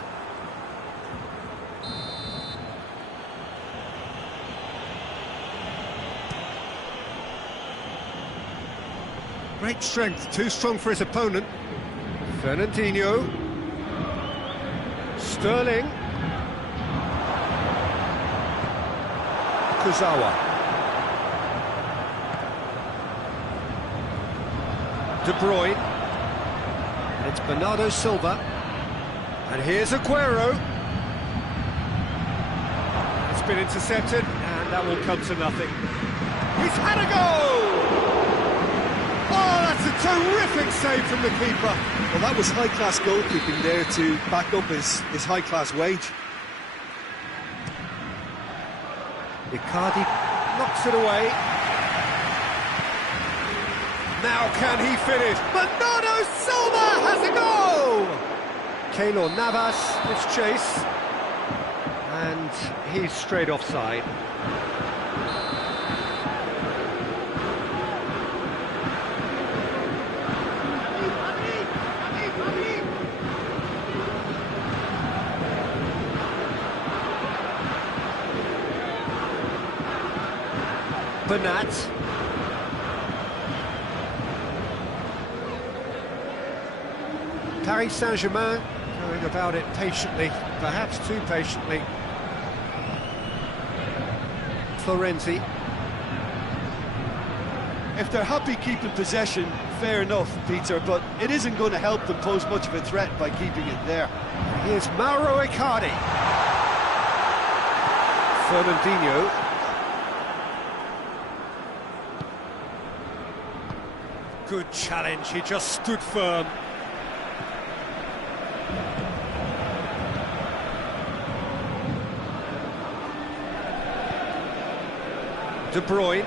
Great strength, too strong for his opponent. Fernandinho. Sterling. Kurzawa. De Bruyne. It's Bernardo Silva. And here's Aguero. It's been intercepted, and that will come to nothing. He's had a goal! Oh, that's a terrific save from the keeper. Well, that was high-class goalkeeping there to back up his high-class wage. Icardi knocks it away. Now can he finish? Bernardo Silva has a goal! Keylor Navas is chase. And he's straight offside. Bernat. Paris Saint-Germain going about it patiently, perhaps too patiently. Florenzi. If they're happy keeping possession, fair enough, Peter, but it isn't going to help them pose much of a threat by keeping it there. Here's Mauro Icardi. Fernandinho. Good challenge, he just stood firm. De Bruyne.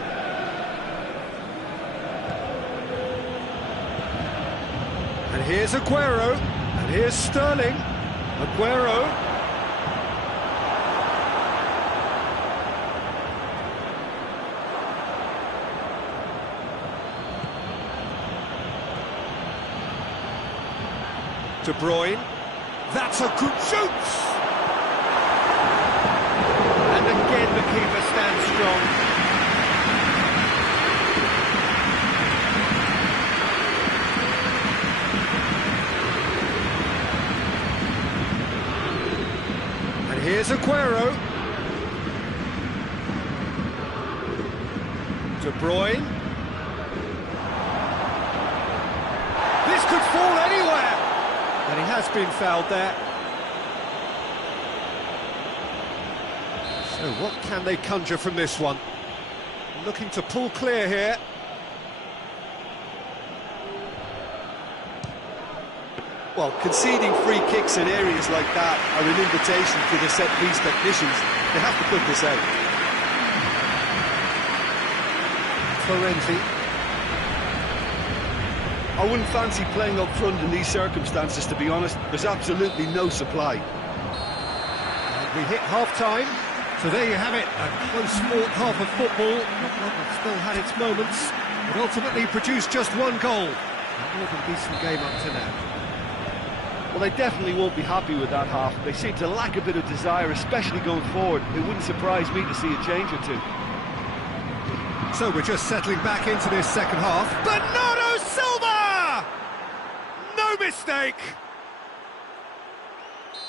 And here's Aguero, and here's Sterling. Aguero. De Bruyne. That's a good shoot! And again the keeper stands strong. Here's Aguero. De Bruyne. This could fall anywhere. And he has been fouled there. So what can they conjure from this one? Looking to pull clear here. Well, conceding free kicks in areas like that are an invitation to the set-piece technicians. They have to put this out. Florenzi. I wouldn't fancy playing up front in these circumstances, to be honest. There's absolutely no supply. And we hit half-time, so there you have it. A close-fought half of football. One that still had its moments, but ultimately produced just one goal. A more than decent game up to now. Well, they definitely won't be happy with that half. They seem to lack a bit of desire, especially going forward. It wouldn't surprise me to see a change or two. So we're just settling back into this second half. Bernardo Silva! No mistake!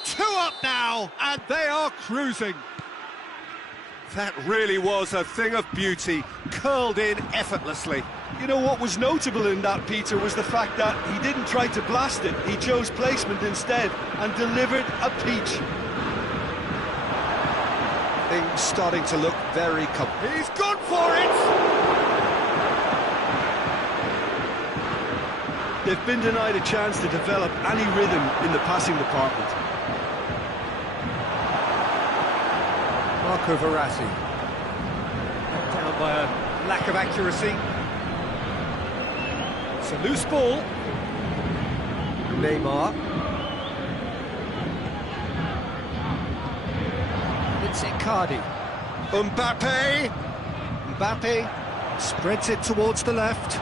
2 up now, and they are cruising. That really was a thing of beauty, curled in effortlessly. You know what was notable in that, Peter, was the fact that he didn't try to blast it. He chose placement instead and delivered a peach. Things starting to look very comfortable. He's gone for it! They've been denied a chance to develop any rhythm in the passing department. Marco Verratti. Down by a lack of accuracy. It's a loose ball. Neymar. It's Icardi. Mbappe. Mbappe spreads it towards the left.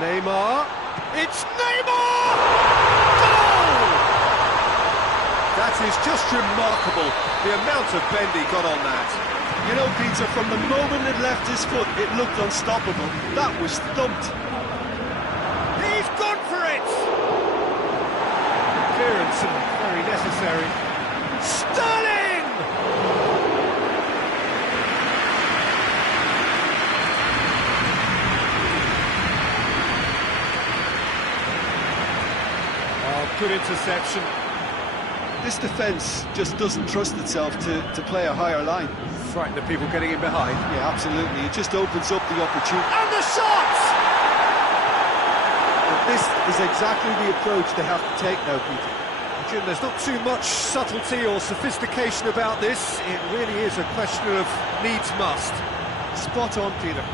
Neymar. It's Neymar! Goal! That is just remarkable, the amount of bend he got on that. You know, Peter, from the moment it left his foot, it looked unstoppable. That was thumped. He's gone for it! Clearance, and very necessary. Sterling! Oh, good interception. This defence just doesn't trust itself to play a higher line. Frighten the people getting in behind. Yeah, absolutely. It just opens up the opportunity. And the shot! But this is exactly the approach they have to take now, Peter. Jim, there's not too much subtlety or sophistication about this. It really is a question of needs must. Spot on, Peter.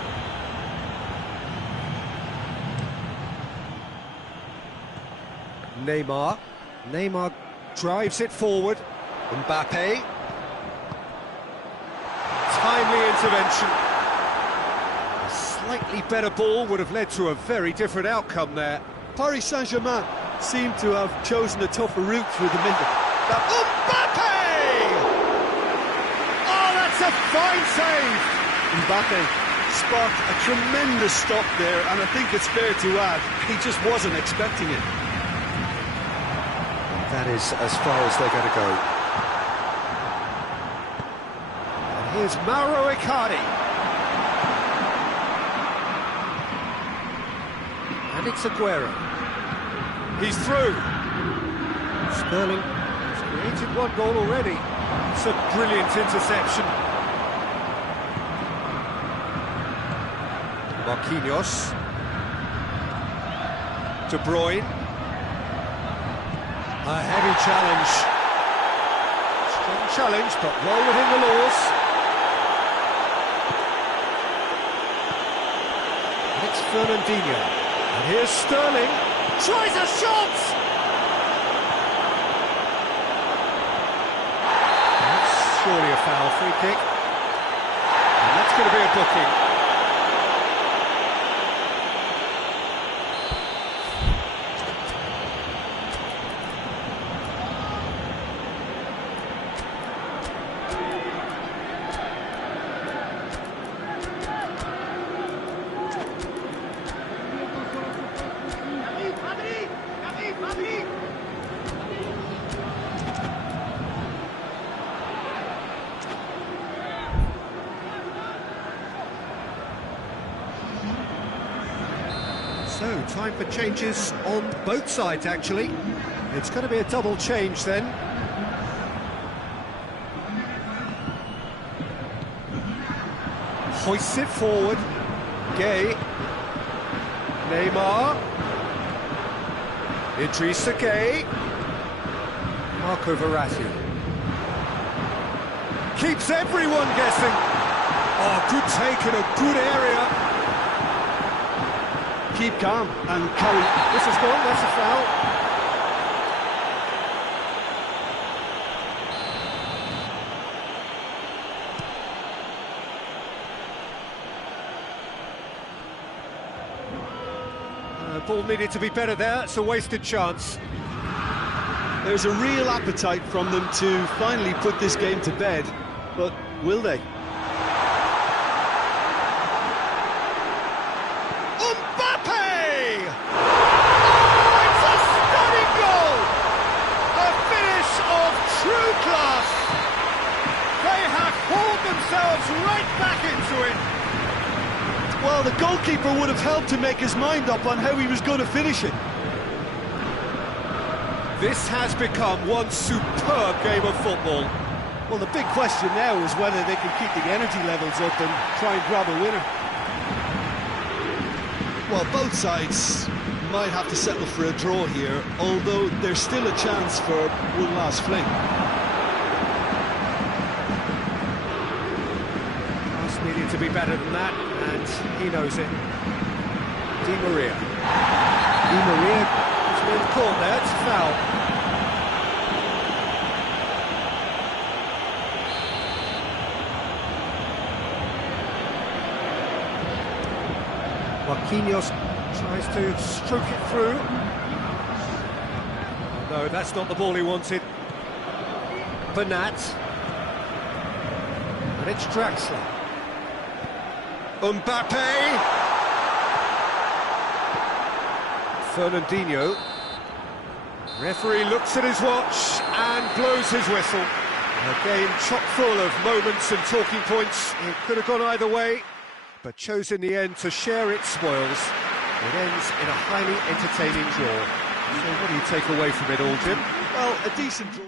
Neymar. Neymar drives it forward. Mbappe. Timely intervention. A slightly better ball would have led to a very different outcome there. Paris Saint-Germain seem to have chosen a tougher route through the middle. Mbappe! Oh, that's a fine save! Mbappe sparked a tremendous stop there, and I think it's fair to add, he just wasn't expecting it. That is as far as they're going to go. And here's Mauro Icardi. And it's Aguero. He's through. Sterling has Created one goal already. It's a brilliant interception. Marquinhos. De Bruyne. A heavy challenge. Strong challenge, but well within the laws. And it's Fernandinho. And here's Sterling. Tries a shot! That's surely a foul, free kick. And that's going to be a booking. So, time for changes on both sides, actually. It's going to be a double change then. Hoists it forward. Gay. Neymar. Idrissa Gay. Marco Verratti. Keeps everyone guessing. Oh, good take in a good area. Keep calm and carry. This is gone, that's a foul. Ball needed to be better there, it's a wasted chance. There's a real appetite from them to finally put this game to bed, but will they? Right back into it. Well, the goalkeeper would have helped to make his mind up on how he was going to finish it. This has become one superb game of football. Well, the big question now is whether they can keep the energy levels up and try and grab a winner. Well, both sides might have to settle for a draw here, although there's still a chance for one last fling. Needed to be better than that, and he knows it. Di Maria. Di Maria has been caught there, it's a foul. Marquinhos tries to stroke it through. No, that's not the ball he wanted. Bernat. And it's Draxler. Mbappe! Fernandinho. Referee looks at his watch and blows his whistle. A game chock full of moments and talking points. It could have gone either way, but chose in the end to share its spoils. It ends in a highly entertaining draw. So what do you take away from it all, Jim? Well, a decent draw.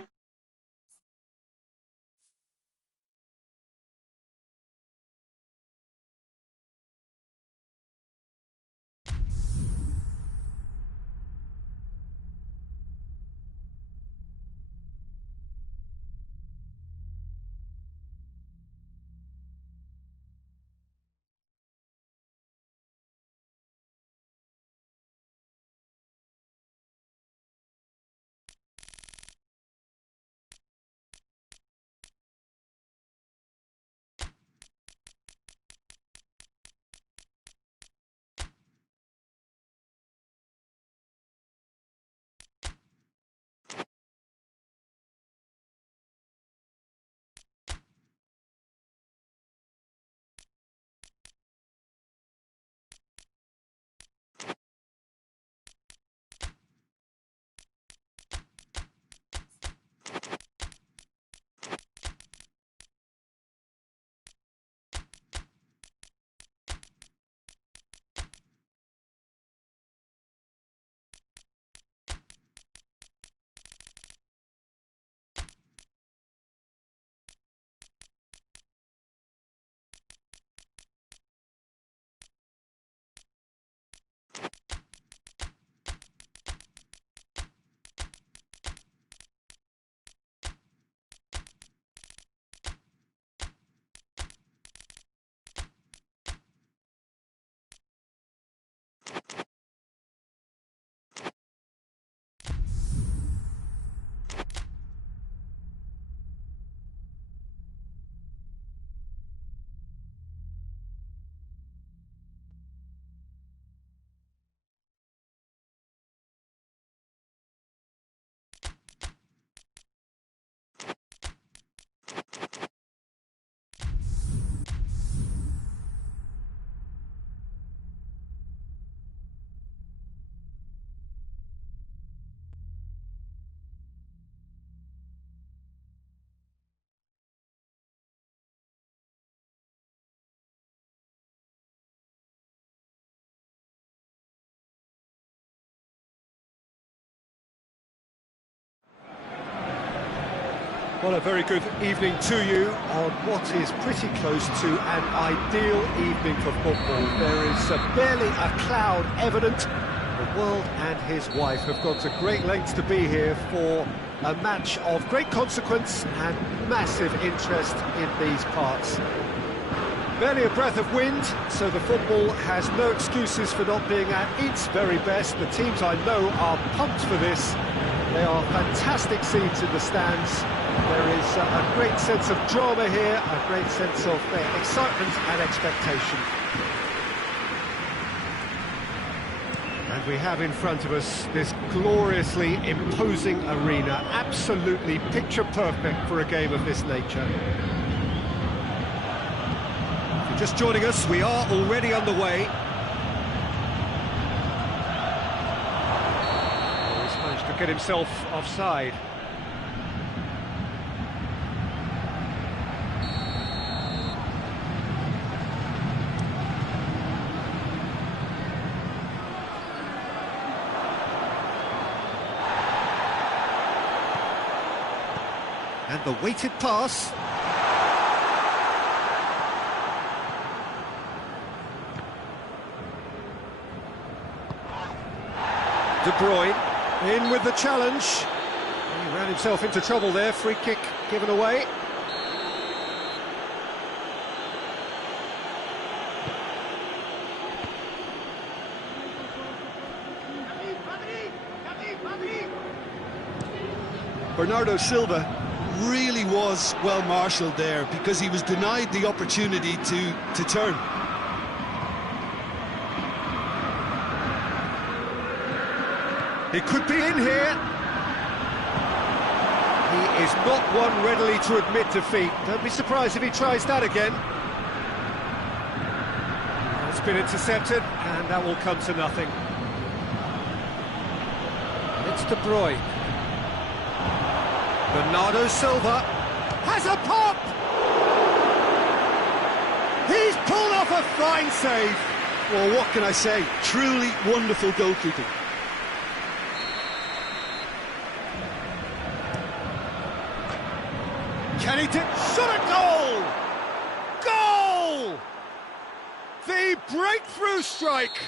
Well, a very good evening to you on what is pretty close to an ideal evening for football. There is barely a cloud evident. The world and his wife have gone to great lengths to be here for a match of great consequence and massive interest in these parts. Barely a breath of wind, so the football has no excuses for not being at its very best. The teams I know are pumped for this. They are fantastic scenes in the stands. There is a great sense of drama here, a great sense of excitement and expectation. And we have in front of us this gloriously imposing arena, absolutely picture perfect for a game of this nature. If you're just joining us, we are already underway. He's managed to get himself offside. And the weighted pass. De Bruyne in with the challenge. He ran himself into trouble there. Free kick given away. Bernardo Silva really was well marshalled there because he was denied the opportunity to turn. He could be in here. He is not one readily to admit defeat. Don't be surprised if he tries that again. It's been intercepted, and that will come to nothing. It's De Bruyne. Bernardo Silva has a pop! He's pulled off a fine save. Well, what can I say? Truly wonderful goalkeeping. Can he shot a goal! Goal! The breakthrough strike!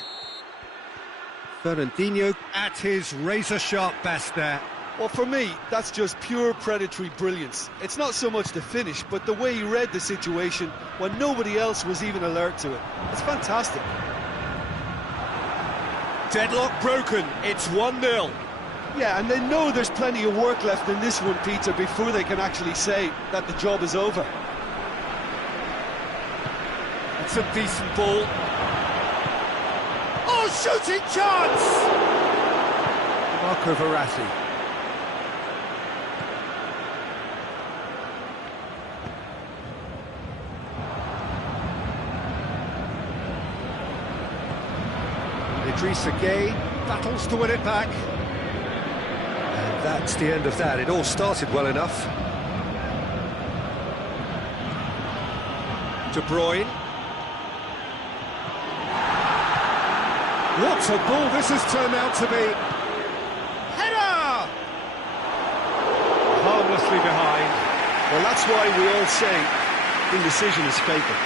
Treininho at his razor-sharp best there. Well, for me, that's just pure predatory brilliance. It's not so much the finish, but the way he read the situation when nobody else was even alert to it. It's fantastic. Deadlock broken, it's 1-0. Yeah, and they know there's plenty of work left in this one, Peter, before they can actually say that the job is over. It's a decent ball. Oh, shooting chance! Marco Verratti. Idrissa Gueye battles to win it back. And that's the end of that. It all started well enough. De Bruyne. What a ball this has turned out to be. Header! Harmlessly behind. Well, that's why we all say indecision is fatal.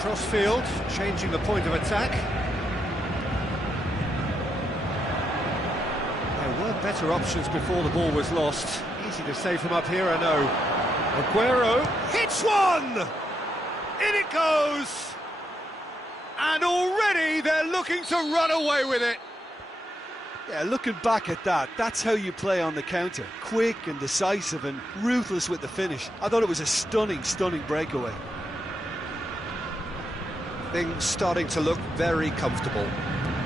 Crossfield, changing the point of attack. There were better options before the ball was lost. Easy to save from up here, I know. Aguero hits one! In it goes! And already they're looking to run away with it. Yeah, looking back at that, that's how you play on the counter. Quick and decisive and ruthless with the finish. I thought it was a stunning, stunning breakaway. Things starting to look very comfortable.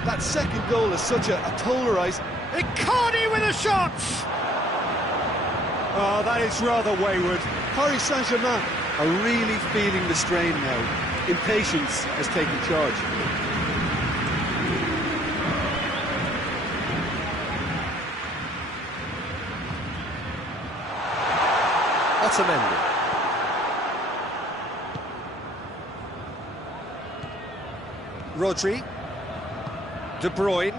That second goal is such a polarised... Icardi with a shot! Oh, that is rather wayward. Paris Saint-Germain are really feeling the strain now. Impatience has taken charge. Otamendi. Rodri. De Bruyne.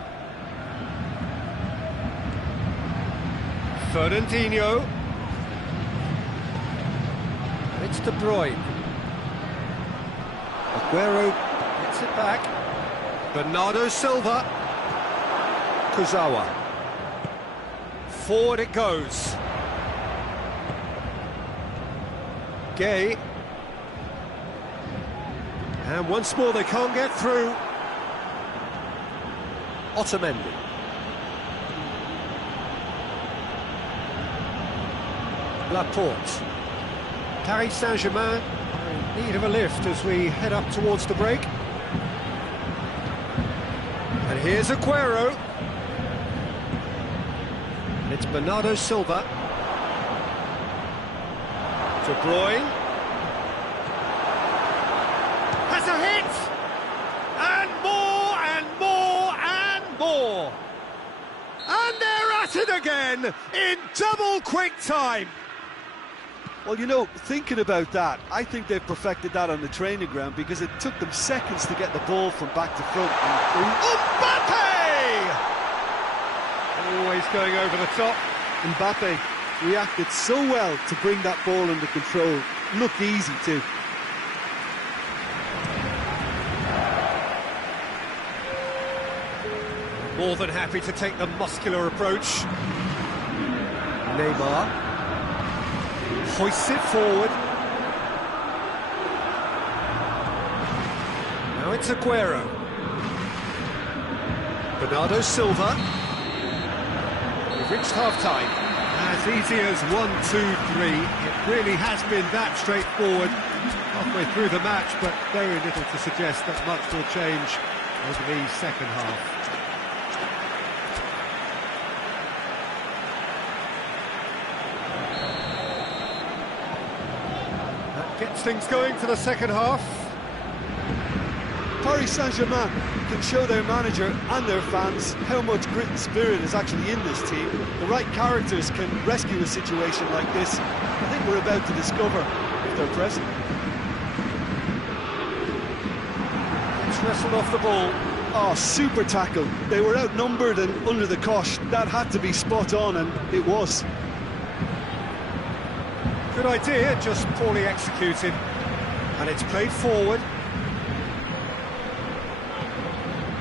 Fernandinho. It's De Bruyne. Aguero gets it back. Bernardo Silva. Kurzawa. Forward it goes. Gay. And once more they can't get through. Otamendi. Laporte. Paris Saint-Germain in need of a lift as we head up towards the break. And here's Aguero. And it's Bernardo Silva. De Bruyne. Has a hit! And more, and more, and more! And they're at it again in double quick time! Well, you know, thinking about that, I think they've perfected that on the training ground because it took them seconds to get the ball from back to front. Mbappe! Always going over the top. Mbappe reacted so well to bring that ball under control. Looked easy too. More than happy to take the muscular approach. Neymar hoists it forward. Now it's Aguero. Bernardo Silva. We've reached half-time. As easy as 1, 2, 3. It really has been that straightforward halfway through the match, but very little to suggest that much will change over the second half. Gets things going for the second half. Paris Saint-Germain can show their manager and their fans how much grit and spirit is actually in this team. The right characters can rescue a situation like this. I think we're about to discover if they're present. It's wrestled off the ball. Oh, super tackle. They were outnumbered and under the cosh. That had to be spot on, and it was. Good idea, just poorly executed. And it's played forward.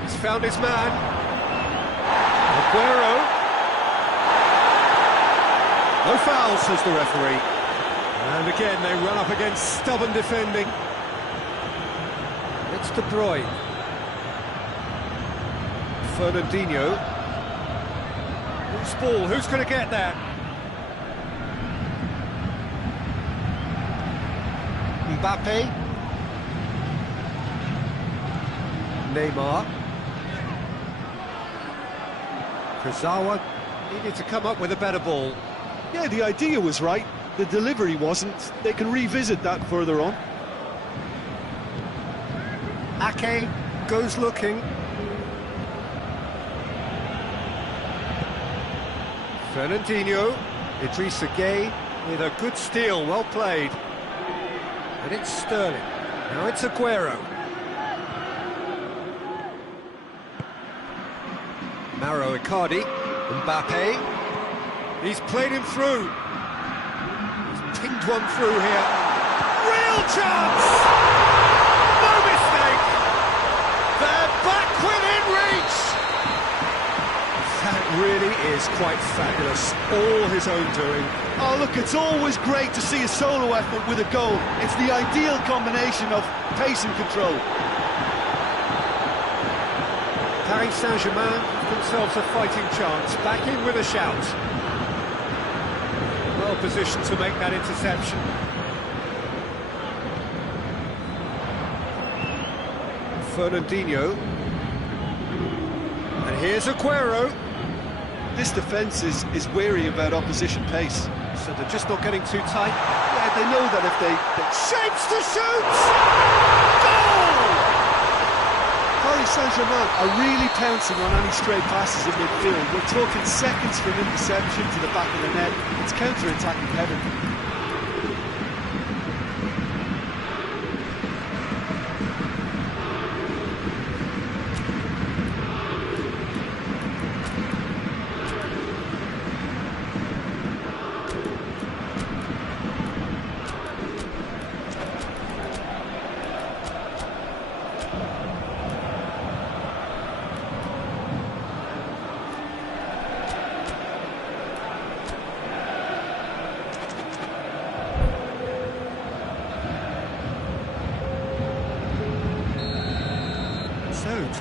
He's found his man. Aguero. No foul, says the referee. And again, they run up against stubborn defending. It's De Bruyne. Fernandinho. Who's ball? Who's going to get that? Mbappe. Neymar. Kurzawa needed to come up with a better ball. Yeah, the idea was right. The delivery wasn't. They can revisit that further on. Ake goes looking. Fernandinho. Idrissa Gueye with a good steal, well played. And it's Sterling. Now it's Aguero. Mauro Icardi. Mbappe. He's played him through. He's pinged one through here. Real chance! No mistake! They're back within reach! That really is quite fabulous. All his own doing. Oh, look, it's always great to see a solo effort with a goal. It's the ideal combination of pace and control. Paris Saint-Germain give themselves a fighting chance. Back in with a shout. Well positioned to make that interception. Fernandinho. And here's Aguero. This defence is wary about opposition pace. So they're just not getting too tight. Yeah, they know that if they Shapes to shoot! goal! Paris Saint-Germain are really pouncing on any stray passes in midfield. We're talking seconds from interception to the back of the net. It's counter-attacking heaven.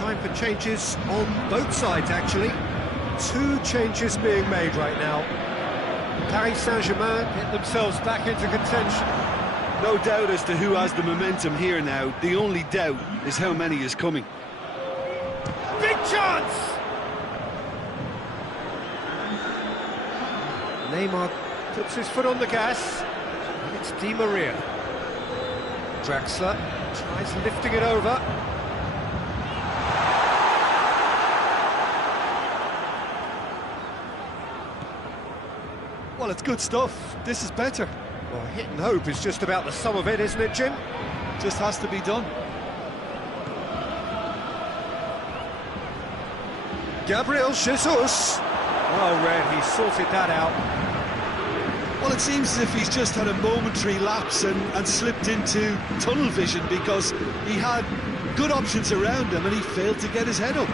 time for changes on both sides, actually. 2 changes being made right now. Paris Saint-Germain get themselves back into contention. No doubt as to who has the momentum here now. The only doubt is how many is coming. Big chance! Neymar puts his foot on the gas. And it's Di Maria. Draxler tries lifting it over. Well, it's good stuff. This is better. Well, hit and hope is just about the sum of it, isn't it, Jim? Just has to be done. Gabriel Jesus. Well read, he sorted that out. Well, it seems as if he's just had a momentary lapse and slipped into tunnel vision, because he had good options around him and he failed to get his head up.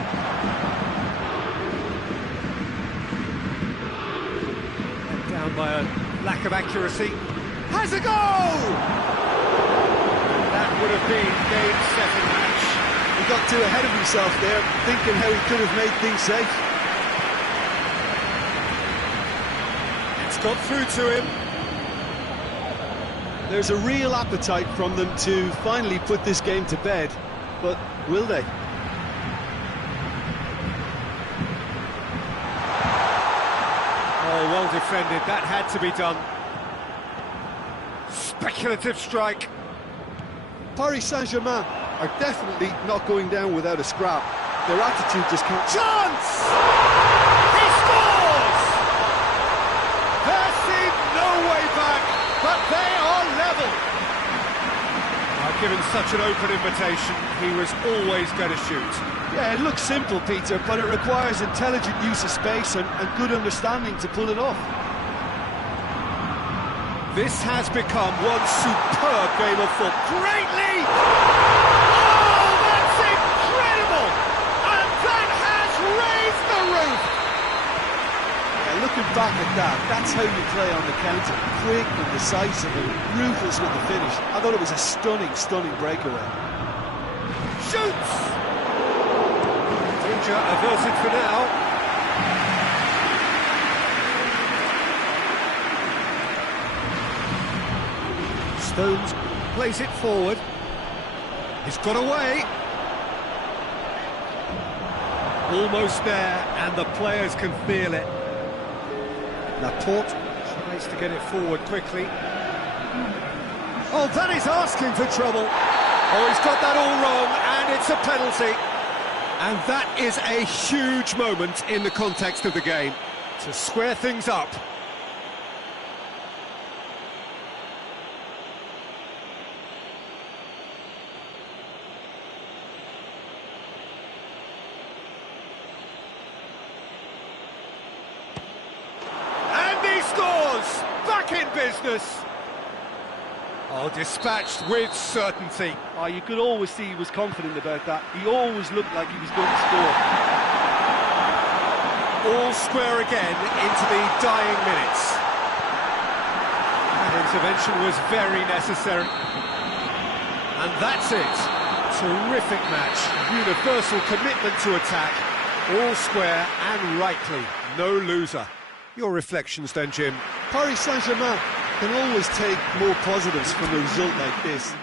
Down by a lack of accuracy. Has a goal! That would have been game, set and match. He got too ahead of himself there, thinking how he could have made things safe. It's got through to him. There's a real appetite from them to finally put this game to bed, but will they? Oh, well defended, that had to be done. Speculative strike. Paris Saint-Germain are definitely not going down without a scrap. Their attitude just can't... Chance! He scores! There seemed no way back, but they are level. Given such an open invitation, he was always going to shoot. Yeah, it looks simple, Peter, but it requires intelligent use of space and good understanding to pull it off. This has become one superb game of football. Great lead! Oh, that's incredible! And that has raised the roof! Yeah, looking back at that, that's how you play on the counter. Quick and decisive and ruthless with the finish. I thought it was a stunning, stunning breakaway. Shoots! Danger averted for now. Stones plays it forward. He's got away. Almost there, and the players can feel it. Laporte tries to get it forward quickly. Oh, that is asking for trouble. Oh, he's got that all wrong, and it's a penalty. And that is a huge moment in the context of the game to square things up. Scores! Back in business! Oh, dispatched with certainty. Oh, you could always see he was confident about that. He always looked like he was going to score. All square again into the dying minutes. That intervention was very necessary. And that's it. Terrific match. Universal commitment to attack. All square and rightly. No loser. Your reflections then, Jim? Paris Saint-Germain can always take more positives from a result like this.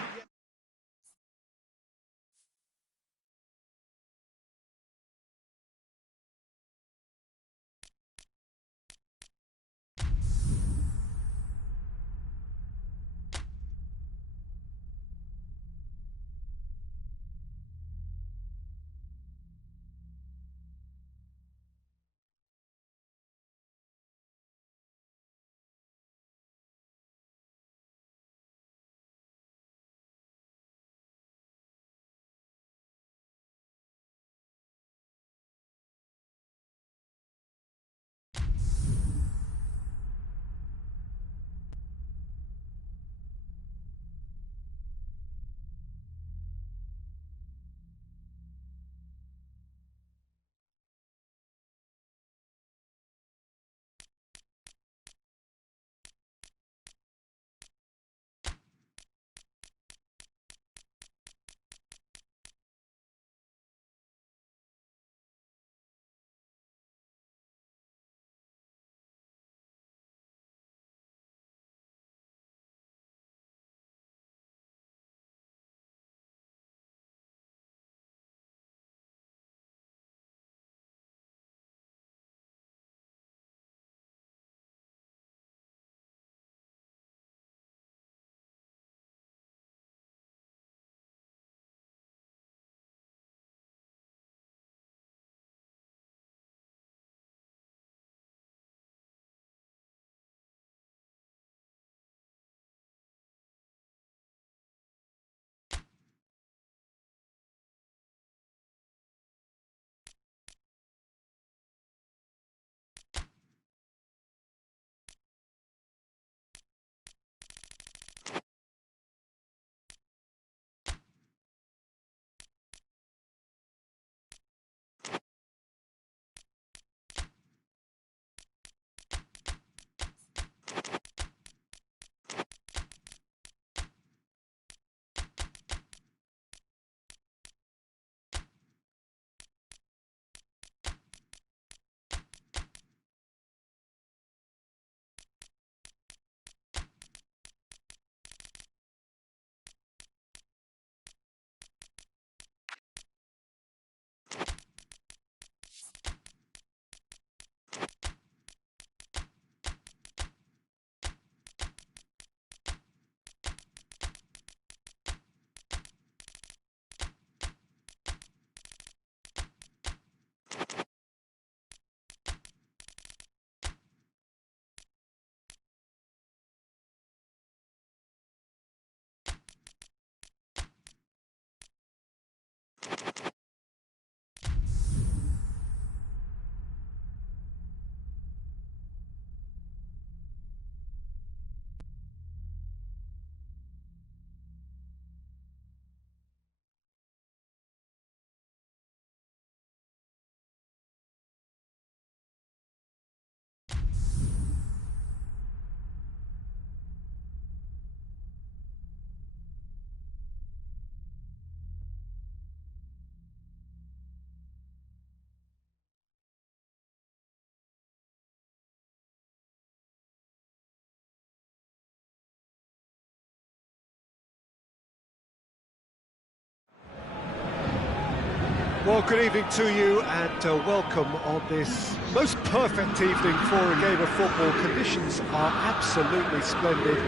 Well, good evening to you and welcome on this most perfect evening for a game of football. Conditions are absolutely splendid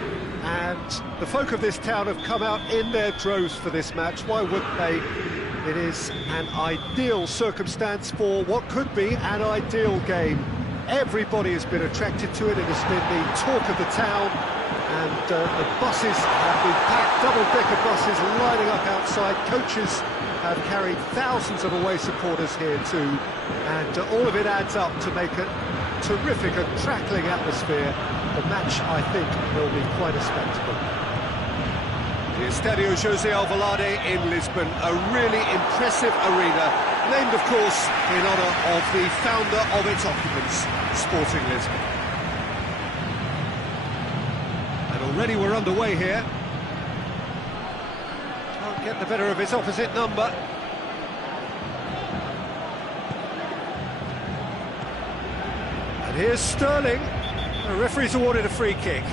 and the folk of this town have come out in their droves for this match. Why wouldn't they? It is an ideal circumstance for what could be an ideal game. Everybody has been attracted to it. It has been the talk of the town, and the buses have been packed, double-decker buses lining up outside. Coaches have carried thousands of away supporters here too, and all of it adds up to make a terrific and crackling atmosphere. The match, I think, will be quite a spectacle. The Estadio José Alvalade in Lisbon, a really impressive arena, named, of course, in honour of the founder of its occupants, Sporting Lisbon. And already we're underway here. Can't get the better of his opposite number. And here's Sterling. The referee's awarded a free kick.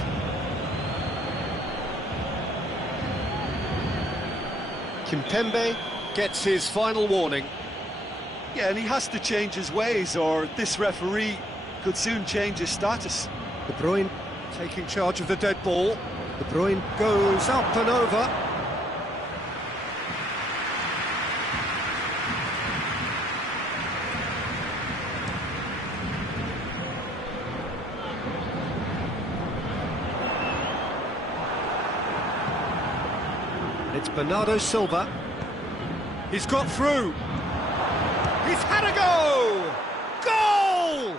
Kimpembe gets his final warning. Yeah, and he has to change his ways, or this referee could soon change his status. De Bruyne taking charge of the dead ball. De Bruyne goes up and over. It's Bernardo Silva. He's got through. He's had a go! Goal!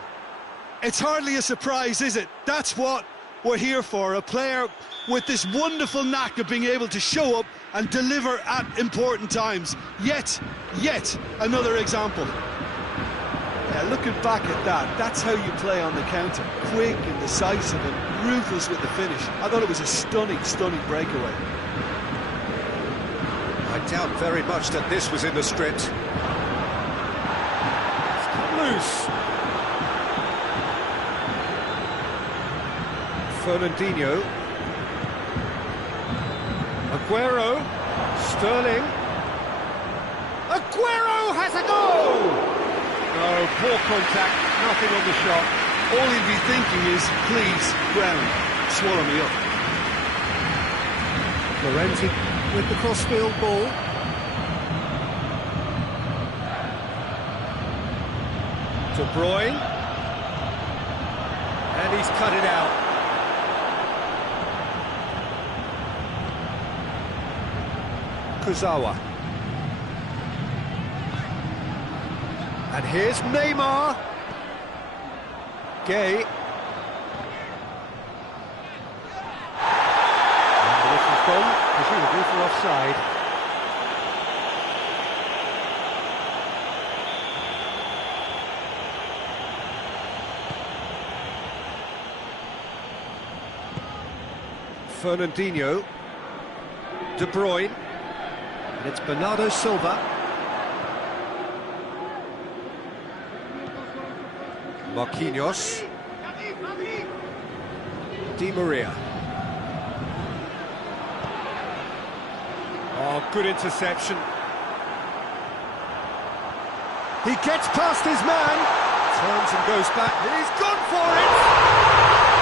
It's hardly a surprise, is it? That's what we're here for, a player with this wonderful knack of being able to show up and deliver at important times. Yet another example. Yeah, looking back at that, that's how you play on the counter. Quick and decisive and ruthless with the finish. I thought it was a stunning breakaway. I doubt very much that this was in the script. It's come loose. Fernandinho. Aguero. Sterling. Aguero has a goal! No, poor contact, nothing on the shot. All he'd be thinking is, please, ground, swallow me up. Lorenzi with the crossfield ball. De Bruyne. And he's cut it out. Kurzawa. And here's Neymar. Gay. And this is gone, presumably for offside. Fernandinho. De Bruyne. And it's Bernardo Silva. Marquinhos. Di Maria. Oh, good interception. He gets past his man, turns and goes back, and he's gone for it!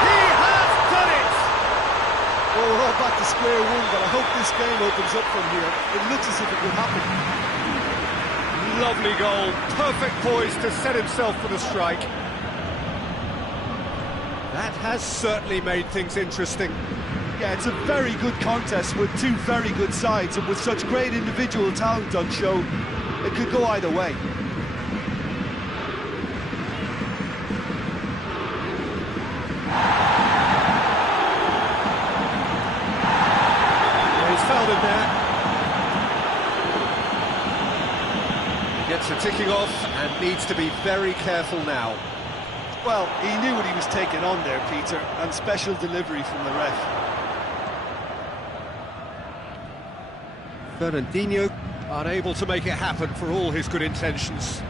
He has done it! Well, we're all back to square one, but I hope this game opens up from here. It looks as if it could happen. Lovely goal, perfect poise to set himself for the strike. That has certainly made things interesting. Yeah, it's a very good contest with two very good sides, and with such great individual talent on show, it could go either way. Well, he's fouled him there. He gets the ticking off and needs to be very careful now. Well, he knew what he was taking on there, Peter, and special delivery from the ref. Fernandinho unable to make it happen for all his good intentions.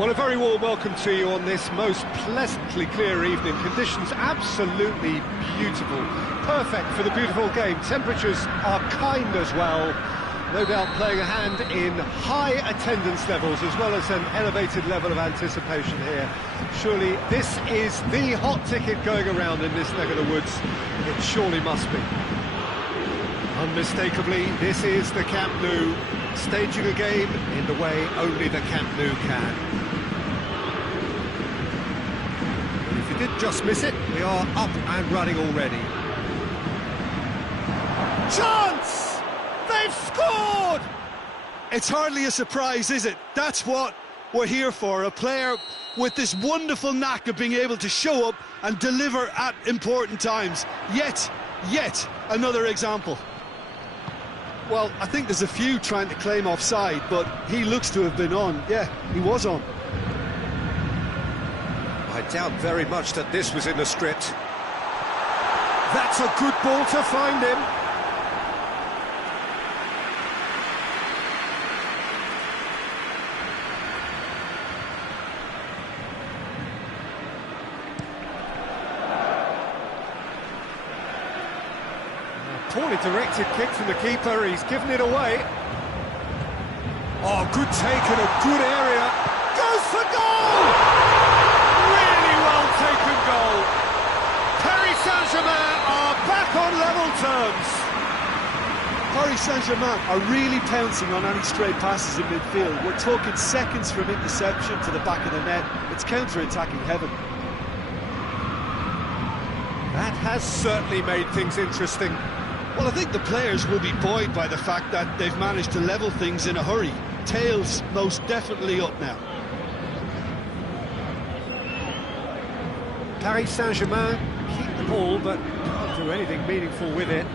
Well, a very warm welcome to you on this most pleasantly clear evening. Conditions absolutely beautiful. Perfect for the beautiful game. Temperatures are kind as well. No doubt playing a hand in high attendance levels as well as an elevated level of anticipation here. Surely this is the hot ticket going around in this neck of the woods. It surely must be. Unmistakably, this is the Camp Nou, staging a game in the way only the Camp Nou can. And if you did just miss it, we are up and running already. Chance! They've scored! It's hardly a surprise, is it? That's what we're here for, a player with this wonderful knack of being able to show up and deliver at important times. Yet another example. Well, I think there's a few trying to claim offside, but he looks to have been on. Yeah, he was on. I doubt very much that this was in the script. That's a good ball to find him. Poorly directed kick from the keeper, he's given it away. Oh, good take in a good area. Goes for goal! Really well taken goal. Paris Saint-Germain are back on level terms. Paris Saint-Germain are really pouncing on any stray passes in midfield. We're talking seconds from interception to the back of the net. It's counter-attacking heaven. That has certainly made things interesting. Well, I think the players will be buoyed by the fact that they've managed to level things in a hurry. Tails most definitely up now. Paris Saint-Germain keep the ball, but can't do anything meaningful with it.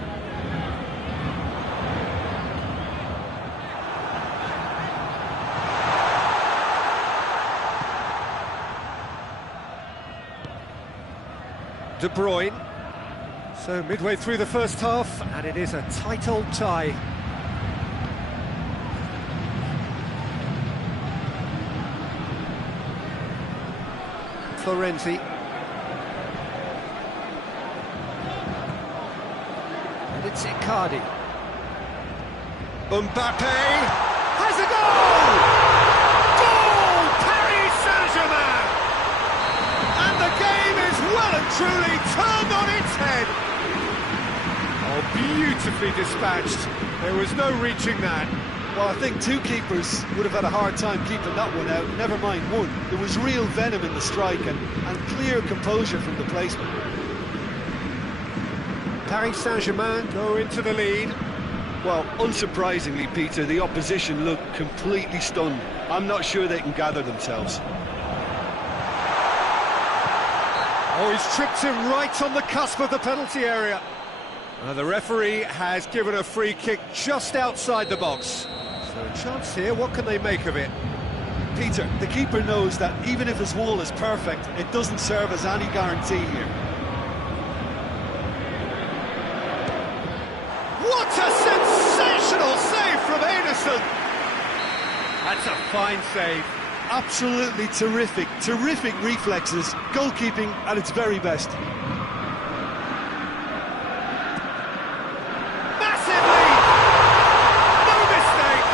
De Bruyne. So midway through the first half, and it is a tight old tie. Florenzi. And it's Icardi. Mbappe has a goal! Goal! Paris Saint-Germain! And the game is well and truly turned on its head. Oh, beautifully dispatched. There was no reaching that. Well, I think two keepers would have had a hard time keeping that one out, never mind one. There was real venom in the strike and clear composure from the placement. Paris Saint-Germain go into the lead. Well, unsurprisingly, Peter, the opposition look completely stunned. I'm not sure they can gather themselves. Oh, he's tripped him right on the cusp of the penalty area. The referee has given a free kick just outside the box. So a chance here, what can they make of it? Peter, the keeper knows that even if his wall is perfect, it doesn't serve as any guarantee here. What a sensational save from Anderson! That's a fine save. Absolutely terrific, terrific reflexes, goalkeeping at its very best. Massively! No mistake!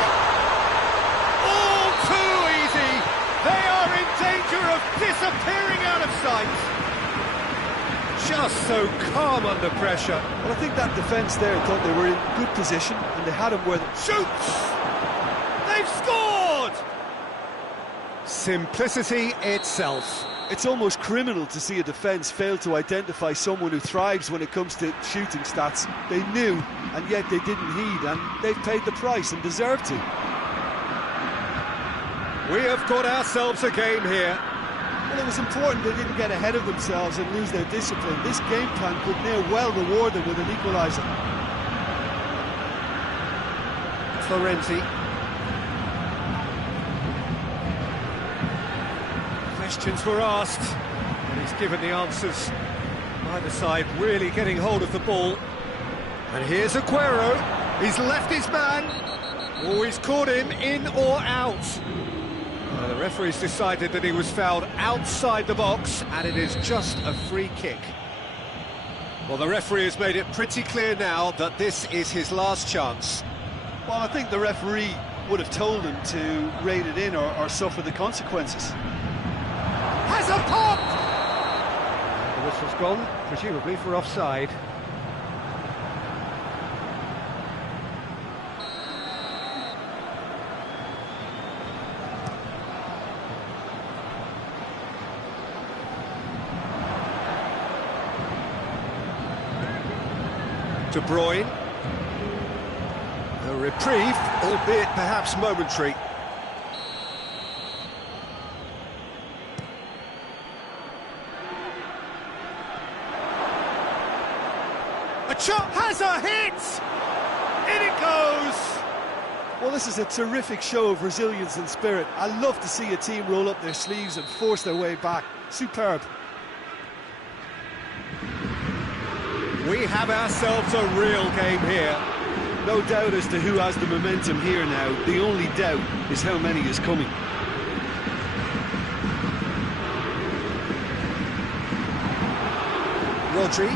All too easy! They are in danger of disappearing out of sight! Just so calm under pressure. Well, I think that defence there thought they were in good position and they had him where they... Shoots! They've scored! Simplicity itself. It's almost criminal to see a defence fail to identify someone who thrives when it comes to shooting stats. They knew, and yet they didn't heed, and they've paid the price and deserve to. We have got ourselves a game here. Well, it was important they didn't get ahead of themselves and lose their discipline. This game plan could near well reward them with an equaliser. Florenzi. Questions were asked, and he's given the answers. Either side really getting hold of the ball. And here's Aguero. He's left his man. Oh, he's caught him in or out. The referee's decided that he was fouled outside the box, and it is just a free kick. Well, the referee has made it pretty clear now that this is his last chance. Well, I think the referee would have told him to rein it in or suffer the consequences. Has a pop! The whistle's gone, presumably for offside. De Bruyne. A reprieve, albeit perhaps momentary. A shot has a hit! In it goes! Well, this is a terrific show of resilience and spirit. I love to see a team roll up their sleeves and force their way back. Superb. We have ourselves a real game here. No doubt as to who has the momentum here now. The only doubt is how many is coming. Rodri.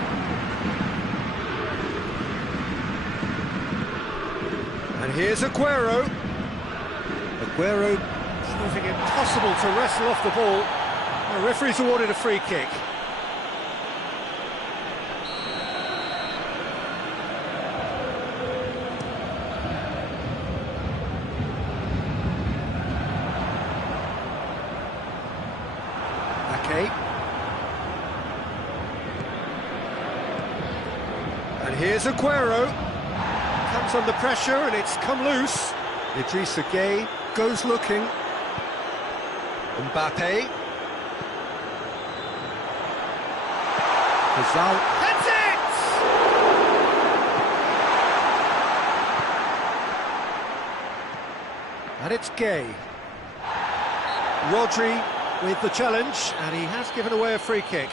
And here's Aguero. Aguero proving impossible to wrestle off the ball. The referee's awarded a free kick. And here's Aguero. Comes under pressure and it's come loose. Idrissa Gueye goes looking. Mbappe. Hazard. That's it! And it's Gueye. Rodri with the challenge, and he has given away a free kick.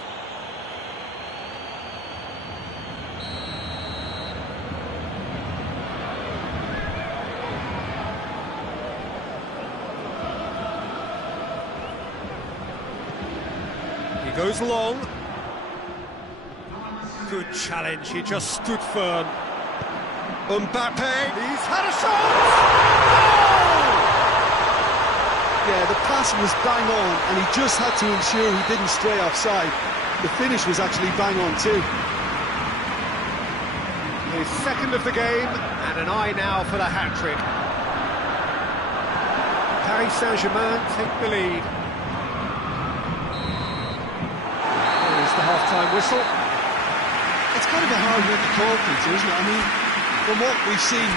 He goes long. Good challenge, he just stood firm. Mbappe, he's had a shot! Yeah, the pass was bang on, and he just had to ensure he didn't stray offside. The finish was actually bang on too. His second of the game, and an eye now for the hat-trick. Paris Saint-Germain take the lead. There is the half-time whistle. It's kind of a hard one to call, Peter, isn't it? I mean, from what we've seen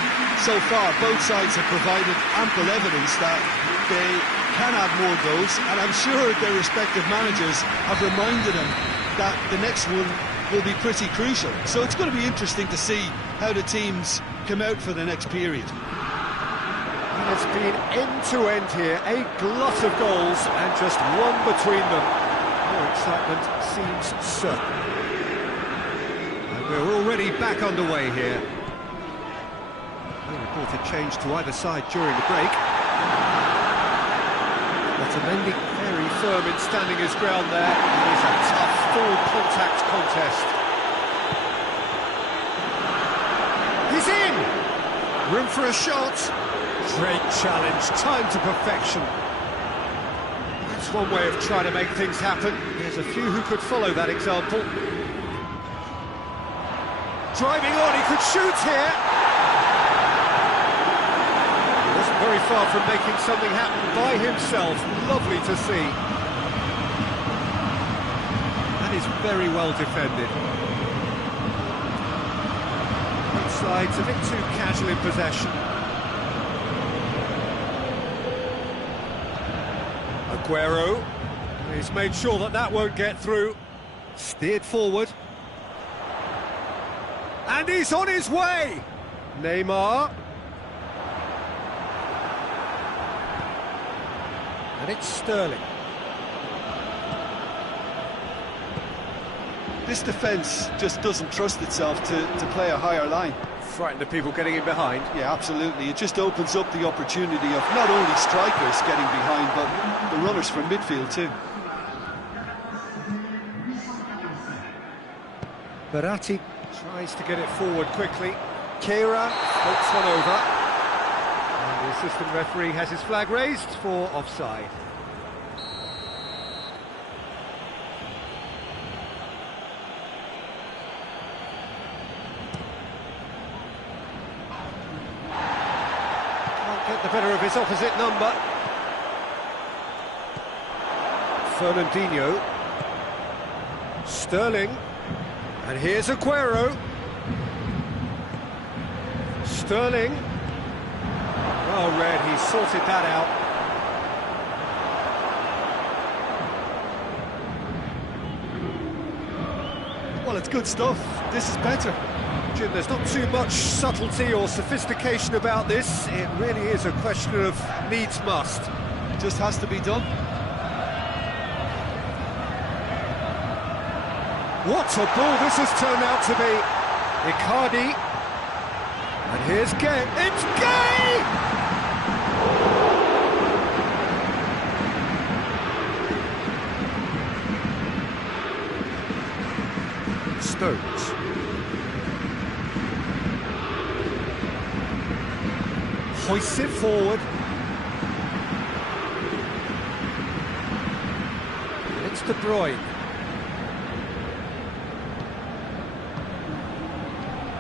so far, both sides have provided ample evidence that they can add more goals, and I'm sure their respective managers have reminded them that the next one will be pretty crucial. So it's going to be interesting to see how the teams come out for the next period. It has been end-to-end here, a glut of goals and just one between them. More excitement seems certain. And we're already back underway here. No reported change to either side during the break. Otamendi very firm in standing his ground there. It is a tough full-contact contest. He's in! Room for a shot. Great challenge, timed to perfection. That's one way of trying to make things happen. There's a few who could follow that example. Driving on, he could shoot here. Very far from making something happen by himself. Lovely to see. That is very well defended. Both sides a bit too casual in possession. Aguero. He's made sure that that won't get through. Steered forward. And he's on his way! Neymar. And it's Sterling. This defence just doesn't trust itself to play a higher line. frightened of people getting in behind. Yeah, absolutely. It just opens up the opportunity of not only strikers getting behind, but the runners from midfield too. Barati tries to get it forward quickly. Keira floats one over. And the assistant referee has his flag raised for offside. Can't get the better of his opposite number. Fernandinho. Sterling. And here's Aguero. Sterling. Well read, he sorted that out. Well, it's good stuff. This is better. Jim, there's not too much subtlety or sophistication about this. It really is a question of needs must. It just has to be done. What a ball this has turned out to be. Icardi. And here's Gay. It's Gay! Stones. Hoists it forward. It's De Bruyne.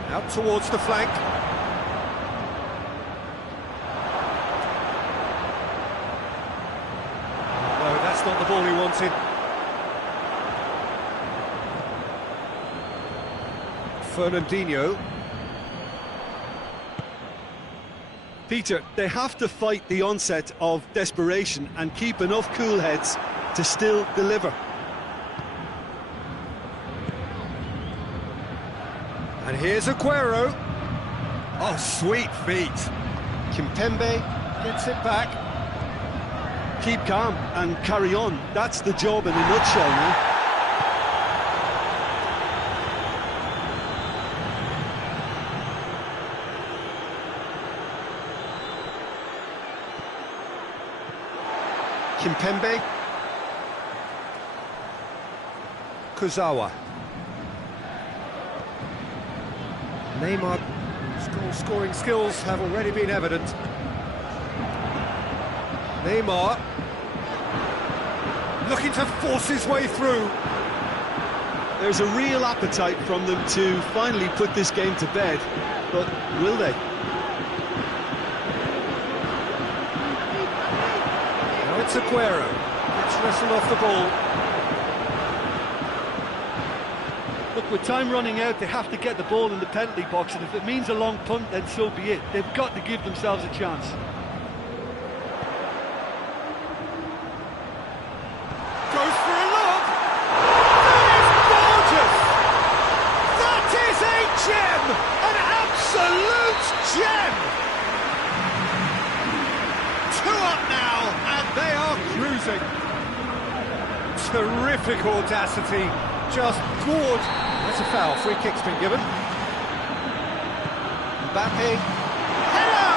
Out towards the flank. No, that's not the ball he wanted. Fernandinho. Peter, they have to fight the onset of desperation and keep enough cool heads to still deliver. And here's Aguero. Oh, sweet feet. Kimpembe gets it back. Keep calm and carry on. That's the job in a nutshell now. Kimpembe. Kurzawa. Neymar's goal-scoring skills have already been evident. Neymar looking to force his way through. There's a real appetite from them to finally put this game to bed, but will they? Now it's Aguero. Gets wrestled off the ball. Look, with time running out, they have to get the ball in the penalty box, and if it means a long punt, then so be it. They've got to give themselves a chance. Goes for a look. That is gorgeous. That is a gem, an absolute gem. 2 up now, and they are cruising. Terrific audacity, just gorgeous. That's a foul. Free kick's been given. Mbappe. Header!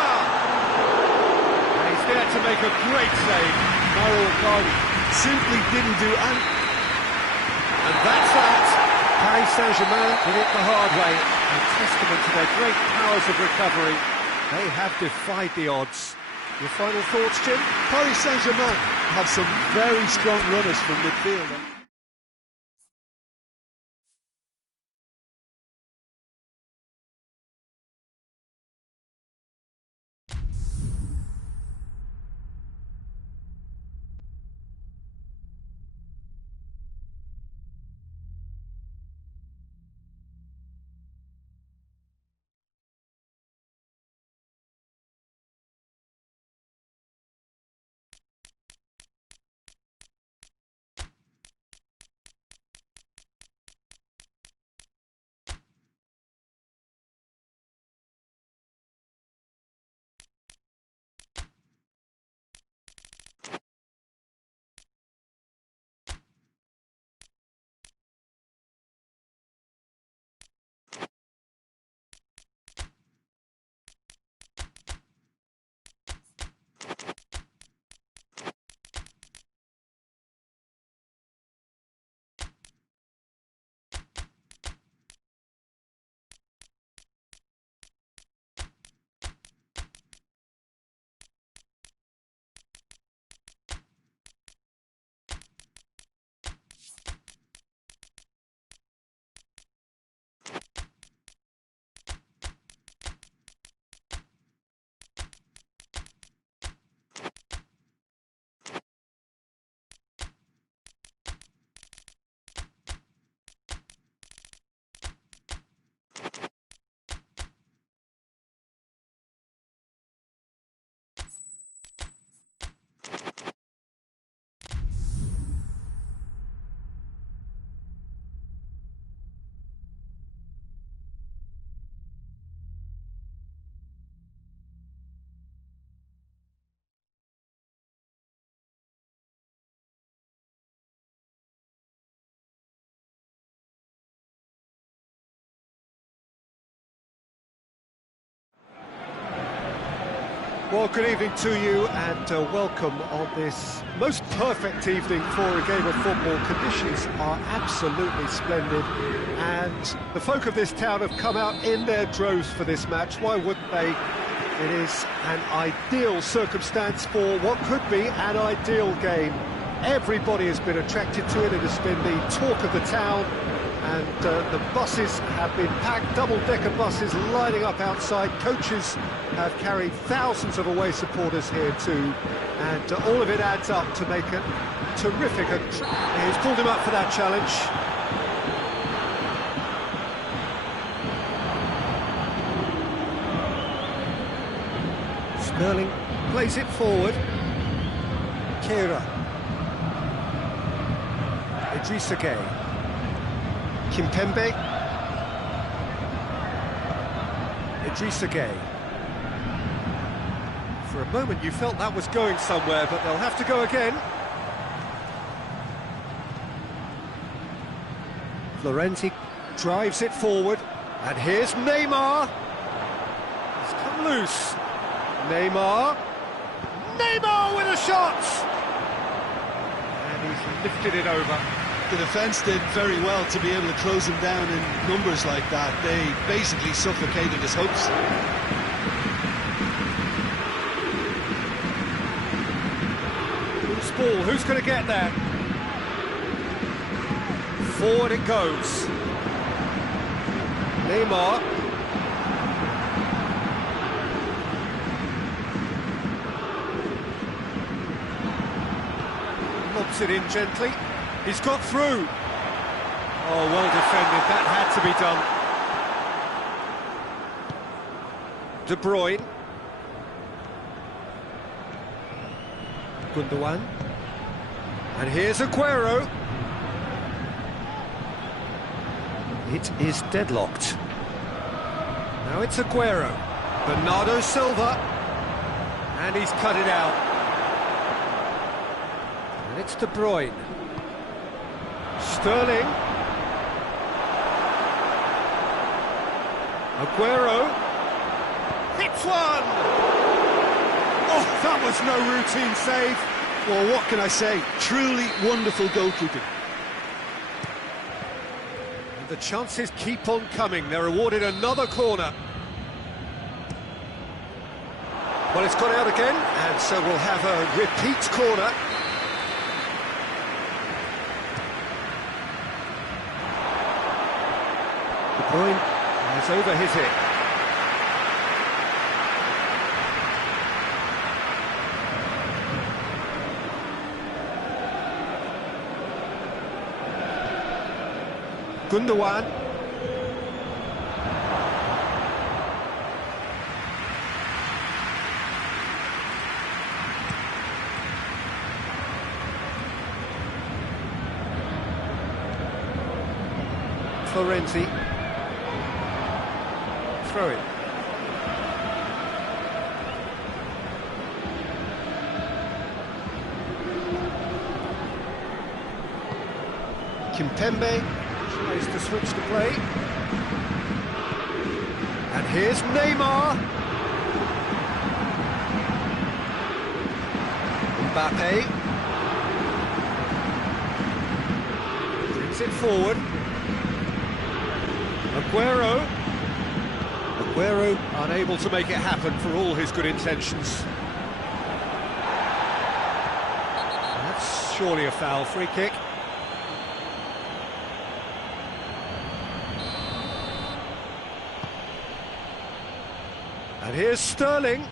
And he's there to make a great save. Mauro Icardi simply didn't do and that's that. Paris Saint-Germain did it the hard way. A testament to their great powers of recovery. They have defied the odds. Your final thoughts, Jim? Paris Saint-Germain have some very strong runners from midfield. Well, good evening to you and welcome on this most perfect evening for a game of football. Conditions are absolutely splendid and the folk of this town have come out in their droves for this match. Why wouldn't they? It is an ideal circumstance for what could be an ideal game. Everybody has been attracted to it. It has been the talk of the town. And the buses have been packed, double-decker buses lining up outside. Coaches have carried thousands of away supporters here too. And all of it adds up to make it terrific. He's pulled him up for that challenge. Sterling plays it forward. Kira. Idrissa Gueye. Kimpembe. Idrissa Gueye. For a moment you felt that was going somewhere, but they'll have to go again. Florenzi drives it forward, and here's Neymar. He's come loose. Neymar with a shot! And he's lifted it over. The defence did very well to be able to close him down in numbers like that. They basically suffocated his hopes. Loose ball, who's going to get there? Forward it goes. Neymar. Lobs it in gently. He's got through. Oh, well defended. That had to be done. De Bruyne. Gundogan. And here's Aguero. It is deadlocked. Now it's Aguero. Bernardo Silva. And he's cut it out. And it's De Bruyne. Sterling. Aguero. Hits one! Oh, that was no routine save. Well, what can I say? Truly wonderful goalkeeping. And the chances keep on coming. They're awarded another corner. Well, it's gone out again, and so we'll have a repeat corner. De Bruyne has over his hit. Gundogan. Florenzi. Throw it. Kimpembe tries to switch the play. And here's Neymar. Mbappe. Brings it forward. Aguero unable to make it happen for all his good intentions. That's surely a foul. Free kick. And here's Sterling.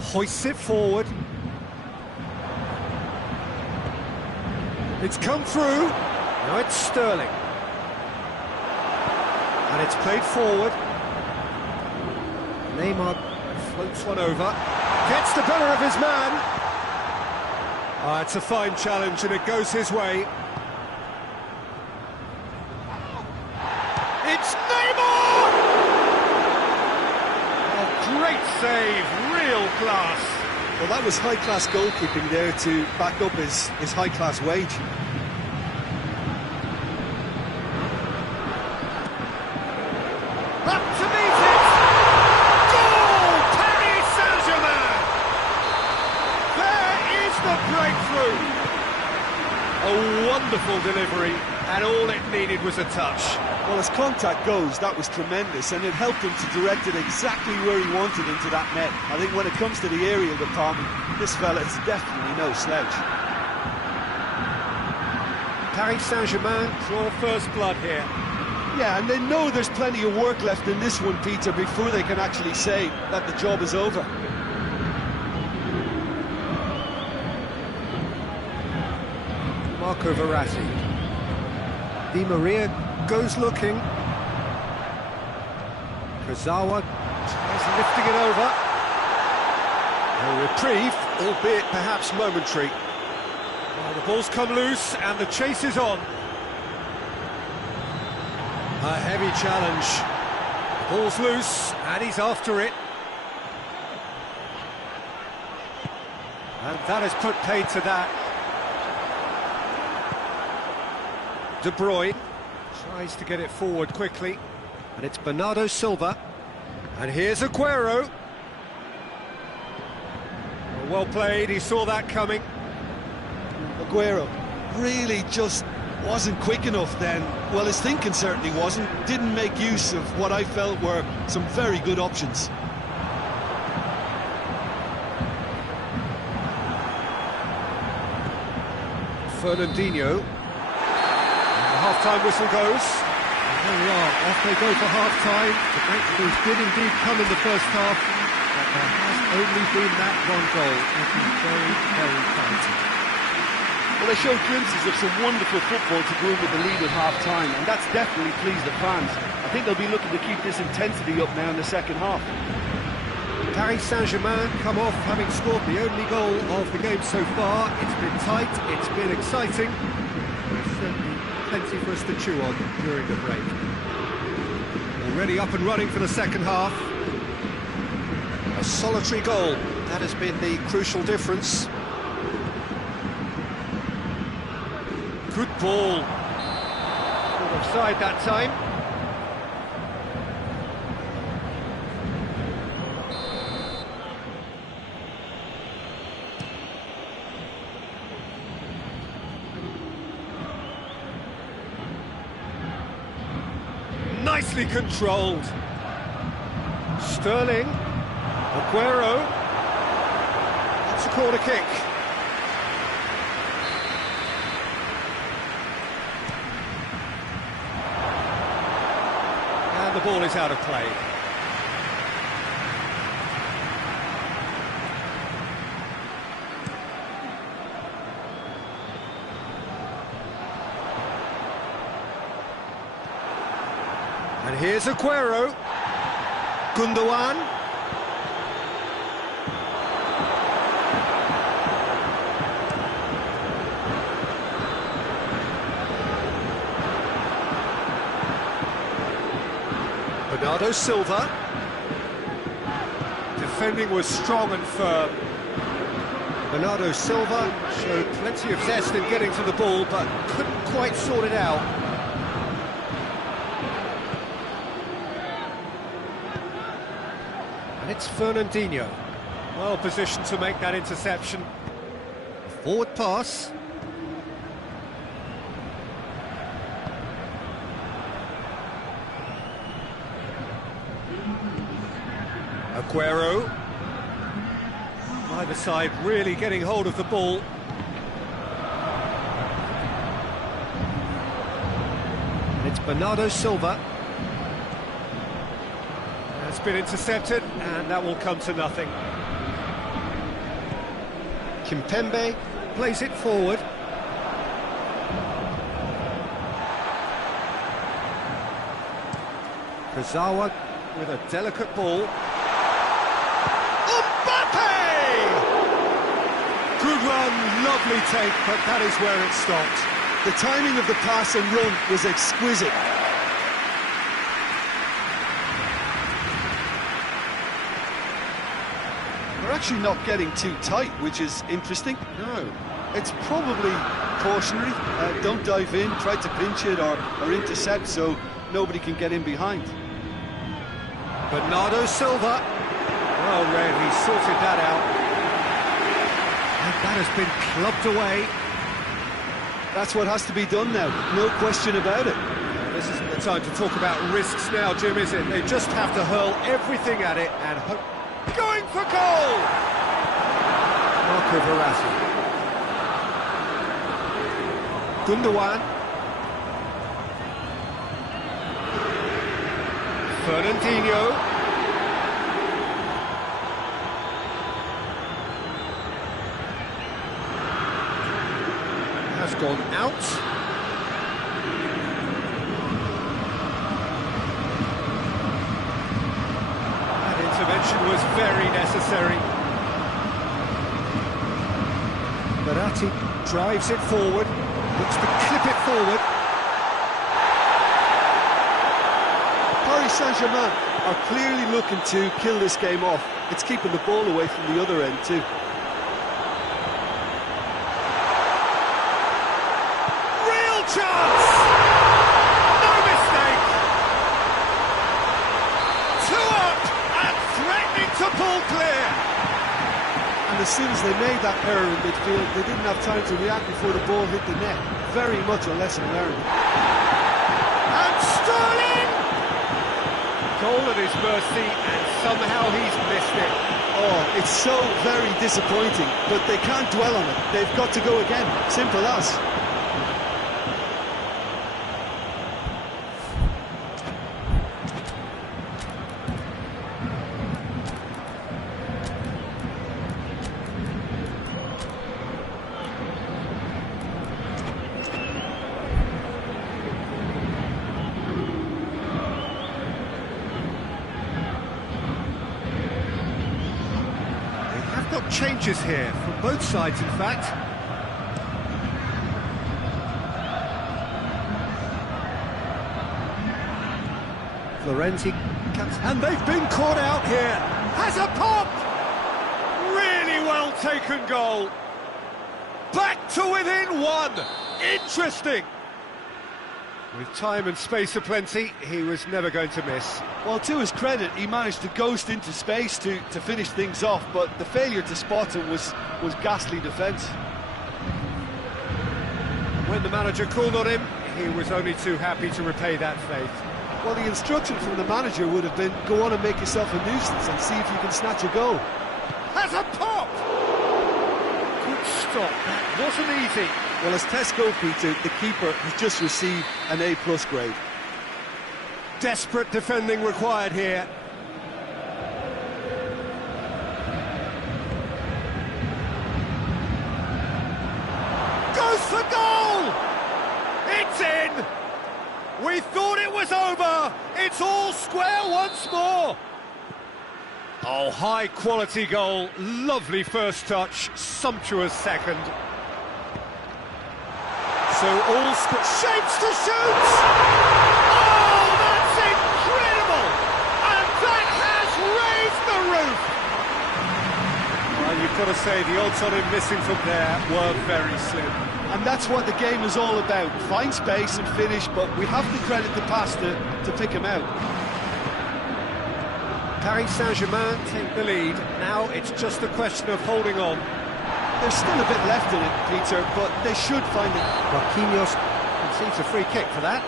Hoists it forward. It's come through. Now it's Sterling. And it's played forward. Neymar floats one over. Gets the better of his man. It's a fine challenge and it goes his way. It's Neymar! Oh, great save, real class. Well, that was high-class goalkeeping there to back up his high-class wage. Up to meet it! the breakthrough! A wonderful delivery, and all it needed was a touch. Well, as contact goes, that was tremendous, and it helped him to direct it exactly where he wanted into that net. I think when it comes to the aerial department, this fella is definitely no slouch. Paris Saint-Germain draw first blood here. Yeah, and they know there's plenty of work left in this one, Peter, before they can actually say that the job is over. Marco Verratti. Di Maria goes looking. Kurzawa tries lifting it over. A reprieve, albeit perhaps momentary. Well, the ball's come loose and the chase is on. A heavy challenge. The ball's loose and he's after it. And that has put paid to that. De Bruyne tries to get it forward quickly, and it's Bernardo Silva, and here's Aguero. Well played, he saw that coming. Aguero really just wasn't quick enough then. Well, his thinking certainly wasn't. Didn't make use of what I felt were some very good options. Fernandinho. Half-time whistle goes. And there we are, off they go for half-time. The breakthroughs did indeed come in the first half, but there has only been that one goal. It is very, very tight. Well, they showed glimpses of some wonderful football to go in with the lead at half-time, and that's definitely pleased the fans. I think they'll be looking to keep this intensity up now in the second half. Paris Saint-Germain come off having scored the only goal of the game so far. It's been tight, it's been exciting. Certainly plenty for us to chew on during the break. Already up and running for the second half. A solitary goal, that has been the crucial difference. Good ball. Good offside that time. Nicely controlled. Sterling. Aguero. That's a corner kick. And the ball is out of play. And here's Aguero. Gundogan. Bernardo Silva. Defending was strong and firm. Bernardo Silva showed plenty of zest in getting to the ball, but couldn't quite sort it out. And it's Fernandinho, well positioned to make that interception. A forward pass. Aguero. Either side really getting hold of the ball. And it's Bernardo Silva. It's been intercepted, and that will come to nothing. Kimpembe plays it forward. Kurzawa with a delicate ball. Mbappe! Good run, lovely take, but that is where it stopped. The timing of the pass and run was exquisite. They're actually not getting too tight, which is interesting. No. It's probably cautionary. Don't dive in, try to pinch it or intercept so nobody can get in behind. Bernardo Silva. Well read, he sorted that out. And That has been clubbed away. That's what has to be done now, no question about it. This isn't the time to talk about risks now, Jim, is it? They just have to hurl everything at it and hope. Going for goal! Marco Verratti. Gundogan. Fernandinho. Has gone out. That intervention was very necessary. Verratti drives it forward, looks to clip it forward. Paris Saint-Germain are clearly looking to kill this game off. It's keeping the ball away from the other end too. Chance! No mistake! 2 up and threatening to pull clear! And as soon as they made that error in midfield, they didn't have time to react before the ball hit the net. Very much a lesson learned. And Sterling! Goal at his mercy, and somehow he's missed it. Oh, it's so very disappointing, but they can't dwell on it. They've got to go again. Simple as. Changes here from both sides, in fact. Florenzi comes, and they've been caught out here. Has a pop! Really well taken goal. Back to within 1. Interesting. With time and space aplenty, he was never going to miss. Well, to his credit, he managed to ghost into space to finish things off, but the failure to spot him was ghastly defence. When the manager called on him, he was only too happy to repay that faith. Well, the instruction from the manager would have been, go on and make yourself a nuisance and see if you can snatch a goal. Has a pop! Good stop, that wasn't easy. Well, as Tesco, Peter, the keeper has just received an A+ grade. Desperate defending required here. Goes for goal! It's in! We thought it was over! It's all square once more! Oh, high quality goal, lovely first touch, sumptuous second. So all shapes to shoot! Oh, that's incredible! And that has raised the roof! Well, you've got to say the odds on him missing from there were very slim. And that's what the game is all about. Find space and finish, but we have to credit the pass to pick him out. Paris Saint-Germain take the lead. Now it's just a question of holding on. There's still a bit left in it, Peter, but they should find it. Marquinhos concedes a free kick for that.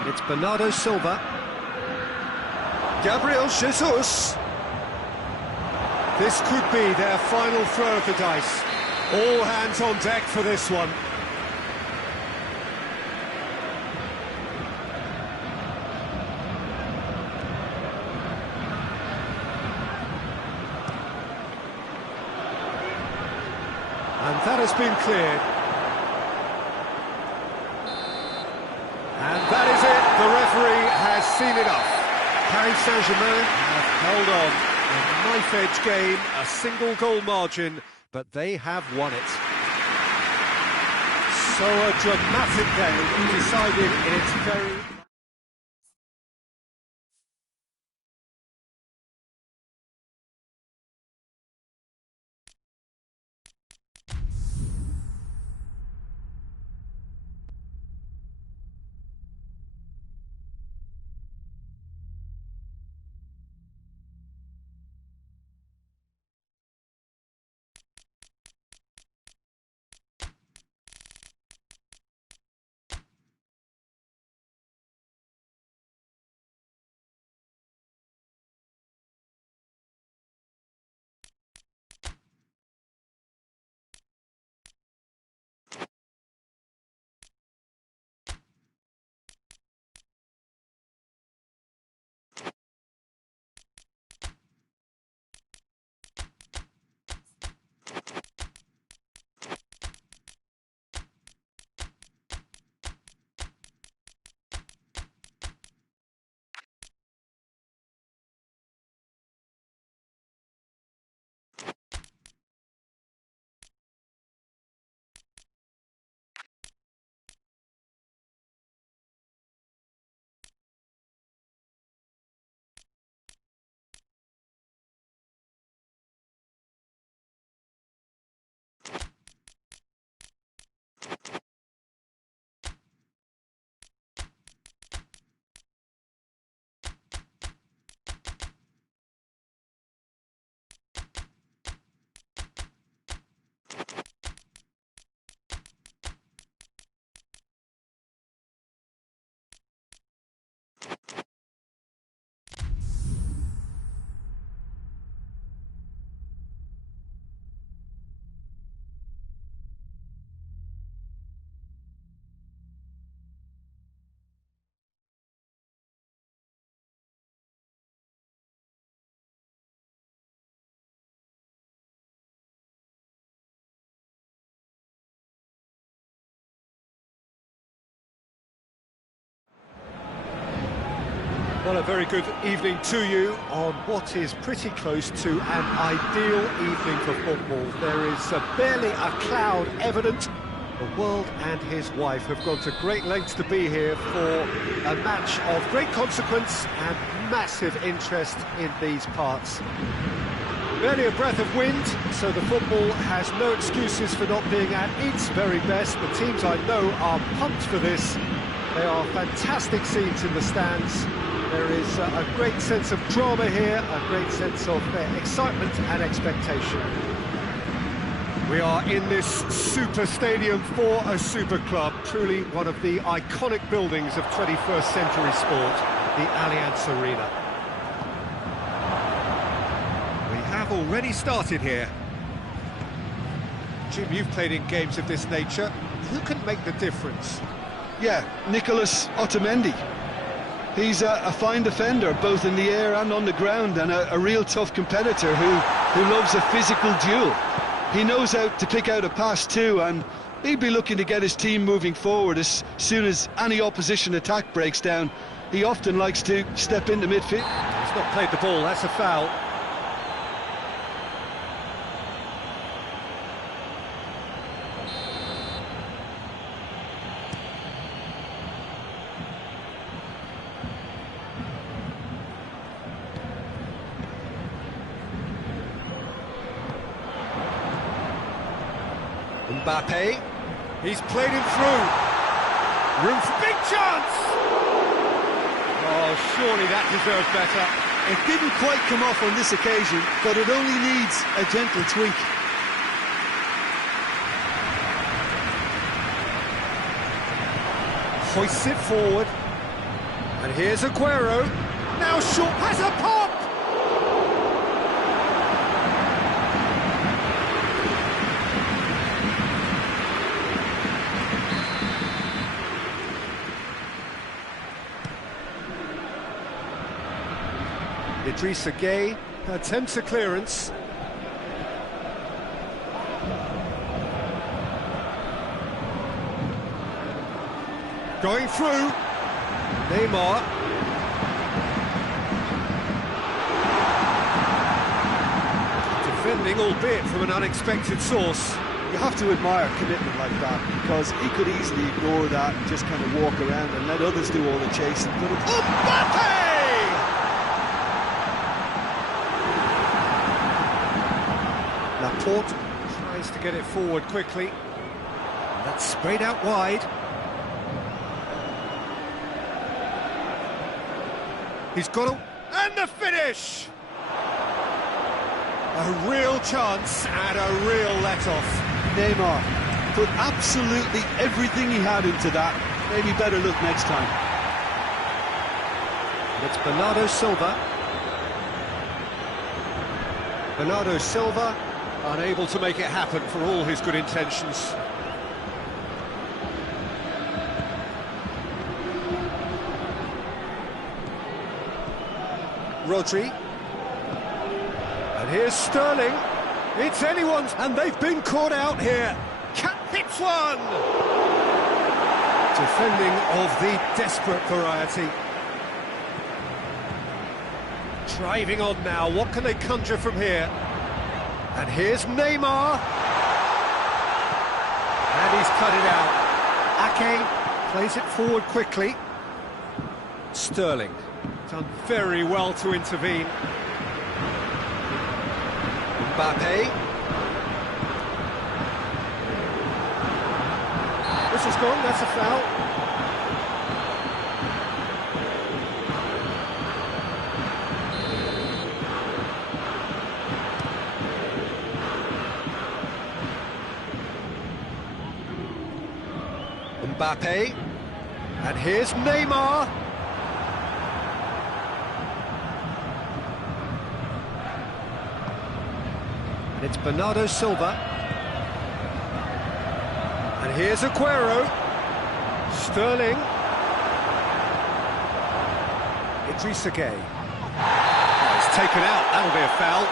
And it's Bernardo Silva. Gabriel Jesus. This could be their final throw of the dice. All hands on deck for this one. And that has been cleared. And that is it. The referee has seen enough. Paris Saint-Germain have held on. A knife-edge game, a single goal margin, but they have won it. So a dramatic game decided in its very... Well, a very good evening to you on what is pretty close to an ideal evening for football. There is barely a cloud evident. The world and his wife have gone to great lengths to be here for a match of great consequence and massive interest in these parts. Barely a breath of wind, so the football has no excuses for not being at its very best. The teams I know are pumped for this. They are fantastic scenes in the stands. There is a great sense of drama here, a great sense of excitement and expectation. We are in this super stadium for a super club, truly one of the iconic buildings of 21st century sport, the Allianz Arena. We have already started here. Jim, you've played in games of this nature. Who can make the difference? Yeah, Nicolas Otamendi. He's a fine defender, both in the air and on the ground, and a real tough competitor who loves a physical duel. He knows how to pick out a pass too, and he'd be looking to get his team moving forward as soon as any opposition attack breaks down. He often likes to step into midfield. He's not played the ball, that's a foul. Mbappe, he's played him through. Room for big chance! Oh, surely that deserves better. It didn't quite come off on this occasion, but it only needs a gentle tweak. Hoists it forward. And here's Aguero. Now short has a pop! Idrissa Gueye attempts a clearance. Going through. Neymar. Defending, albeit from an unexpected source. You have to admire commitment like that, because he could easily ignore that and just kind of walk around and let others do all the chasing. But Mbappe! Laporte tries to get it forward quickly. And that's sprayed out wide. He's got a... and the finish! A real chance and a real let-off. Neymar put absolutely everything he had into that. Maybe better look next time. It's Bernardo Silva. Bernardo Silva unable to make it happen for all his good intentions. Rodri. And here's Sterling. It's anyone's, and they've been caught out here. Hits one! Defending of the desperate variety. Driving on now, what can they conjure from here? And here's Neymar. And he's cut it out. Ake plays it forward quickly. Sterling done very well to intervene. Mbappe. This is gone, that's a foul. Mbappe, and here's Neymar. And it's Bernardo Silva. And here's Aguero. Sterling. Idrissa Gueye. Oh, it's taken out, that'll be a foul.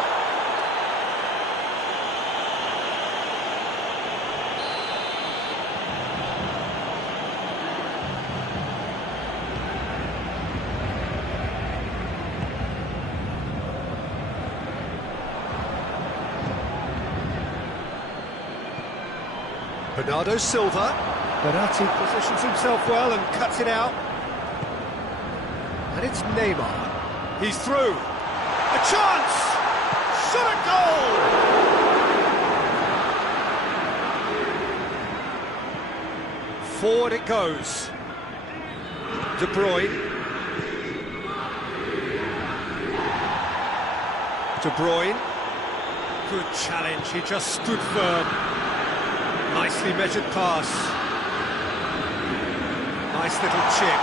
Bernardo Silva. Benatti positions himself well and cuts it out. And it's Neymar. He's through. A chance! Shot at goal! Forward it goes. De Bruyne. De Bruyne. Good challenge, he just stood firm. Nicely measured pass. Nice little chip.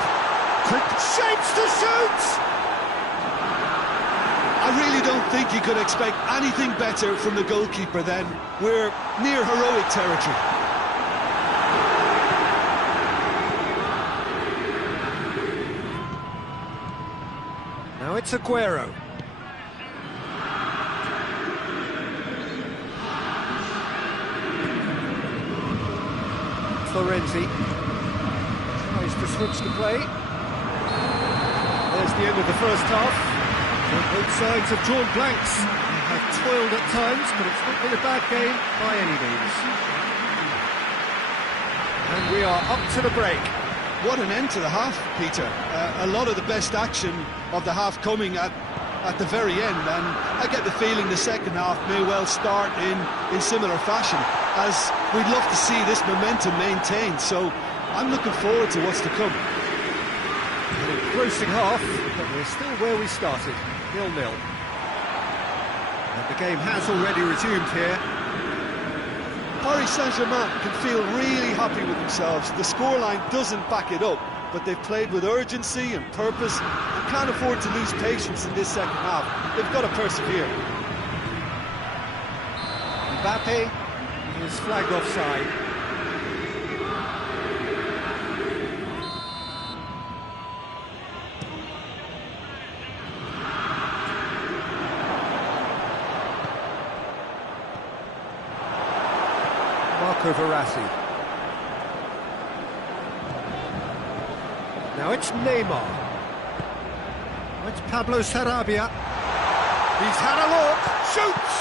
Quick shapes to shoot! I really don't think you could expect anything better from the goalkeeper then. We're near heroic territory. Now it's Aguero. Florenzi tries to switch the play. There's the end of the first half. Both sides have drawn blanks. They have toiled at times, but it's not been a bad game by any means. And we are up to the break. What an end to the half, Peter. A lot of the best action of the half coming at the very end, and I get the feeling the second half may well start in similar fashion, as we'd love to see this momentum maintained, so I'm looking forward to what's to come. An engrossing half, but we're still where we started, 0-0. And the game has already resumed here. Paris Saint-Germain can feel really happy with themselves. The scoreline doesn't back it up, but they've played with urgency and purpose and can't afford to lose patience in this second half. They've got to persevere. Mbappe is flagged offside. Marco Verratti. Now it's Neymar. Now it's Pablo Sarabia. He's had a look, shoots!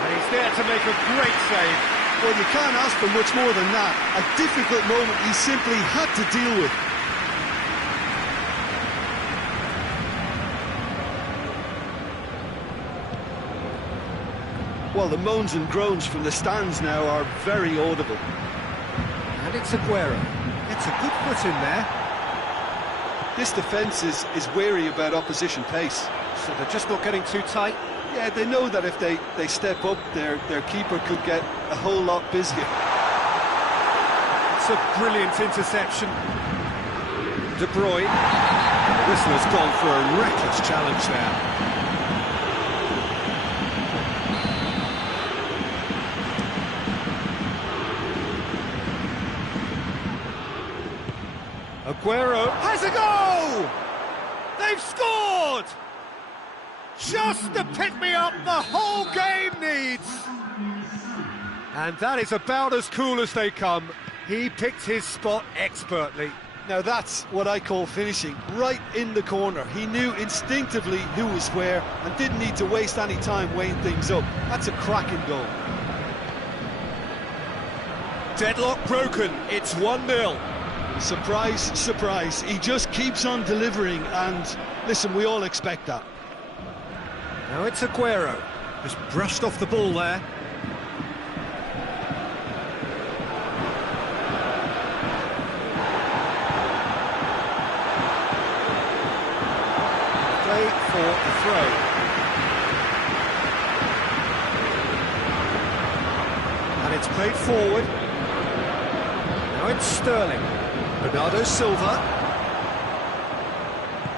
And he's there to make a great save. Well, you can't ask for much more than that. A difficult moment he simply had to deal with. Well, the moans and groans from the stands now are very audible. And it's Aguero. It's a good foot in there. This defence is wary about opposition pace. So they're just not getting too tight. Yeah, they know that if they step up, their keeper could get a whole lot busier. It's a brilliant interception. De Bruyne. The whistle has gone for a reckless challenge there. Aguero has a goal! They've scored! Just the pick-me-up the whole game needs! And that is about as cool as they come. He picked his spot expertly. Now that's what I call finishing, right in the corner. He knew instinctively who was where and didn't need to waste any time weighing things up. That's a cracking goal. Deadlock broken, it's 1-0. Surprise, surprise, he just keeps on delivering, and listen, we all expect that. Now it's Aguero, just brushed off the ball there. Play for the throw. And it's played forward. Now it's Sterling. Bernardo Silva.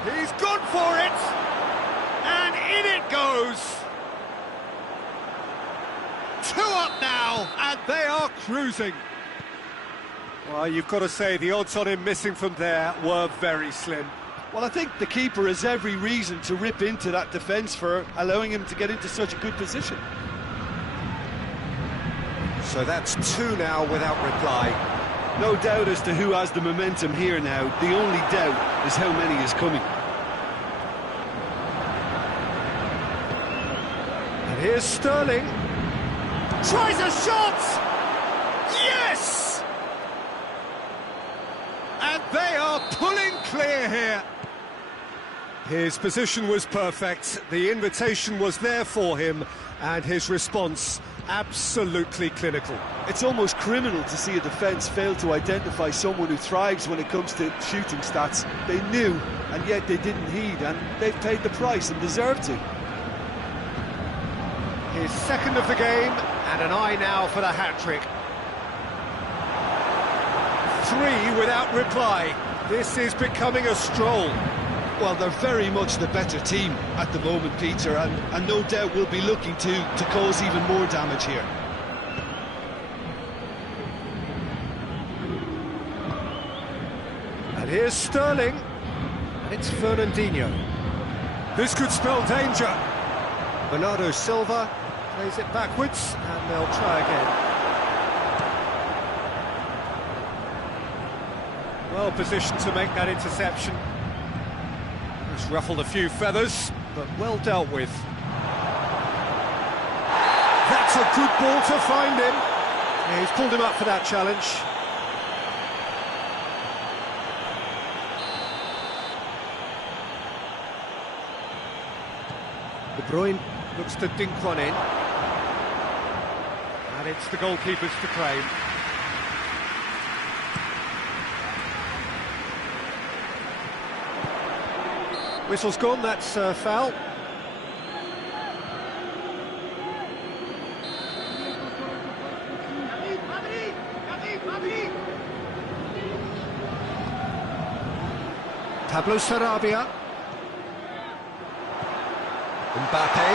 He's gone for it! And in it goes! 2 up now, and they are cruising. Well, you've got to say, the odds on him missing from there were very slim. Well, I think the keeper has every reason to rip into that defence for allowing him to get into such a good position. So that's 2 now without reply. No doubt as to who has the momentum here now. The only doubt is how many is coming. And here's Sterling. Tries a shot! They are pulling clear here. His position was perfect, the invitation was there for him, and his response absolutely clinical. It's almost criminal to see a defence fail to identify someone who thrives when it comes to shooting stats. They knew, and yet they didn't heed, and they've paid the price and deserve to. His second of the game, and an eye now for the hat-trick. 3 without reply. This is becoming a stroll. Well, they're very much the better team at the moment, Peter, and no doubt will be looking to cause even more damage here. And here's Sterling. And it's Fernandinho. This could spell danger. Bernardo Silva plays it backwards, and they'll try again. Well positioned to make that interception. It's ruffled a few feathers, but well dealt with. That's a good ball to find him. Yeah, he's pulled him up for that challenge. De Bruyne looks to dink one in. And it's the goalkeepers to claim. Whistle's gone, that's foul. Pablo Sarabia. Mbappe.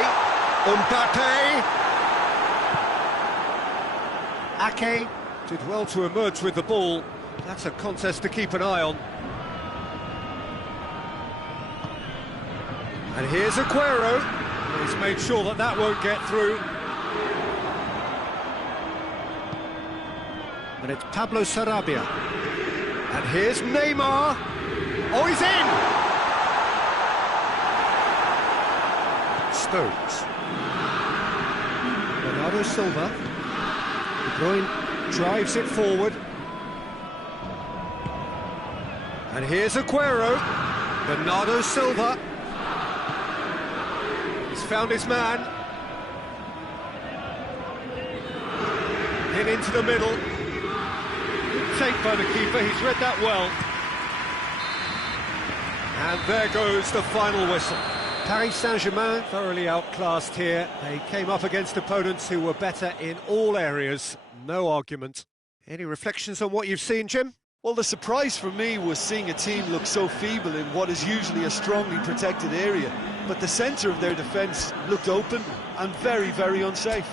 Ake did well to emerge with the ball. That's a contest to keep an eye on. And here's Aguero. He's made sure that that won't get through. And it's Pablo Sarabia. And here's Neymar. Oh, he's in! Stones. Bernardo Silva. De Bruyne drives it forward. And here's Aguero. Bernardo Silva. He's found his man. In into the middle. Good take by the keeper, he's read that well. And there goes the final whistle. Paris Saint-Germain thoroughly outclassed here. They came up against opponents who were better in all areas. No argument. Any reflections on what you've seen, Jim? Well, the surprise for me was seeing a team look so feeble in what is usually a strongly protected area. But the centre of their defence looked open and very, very unsafe.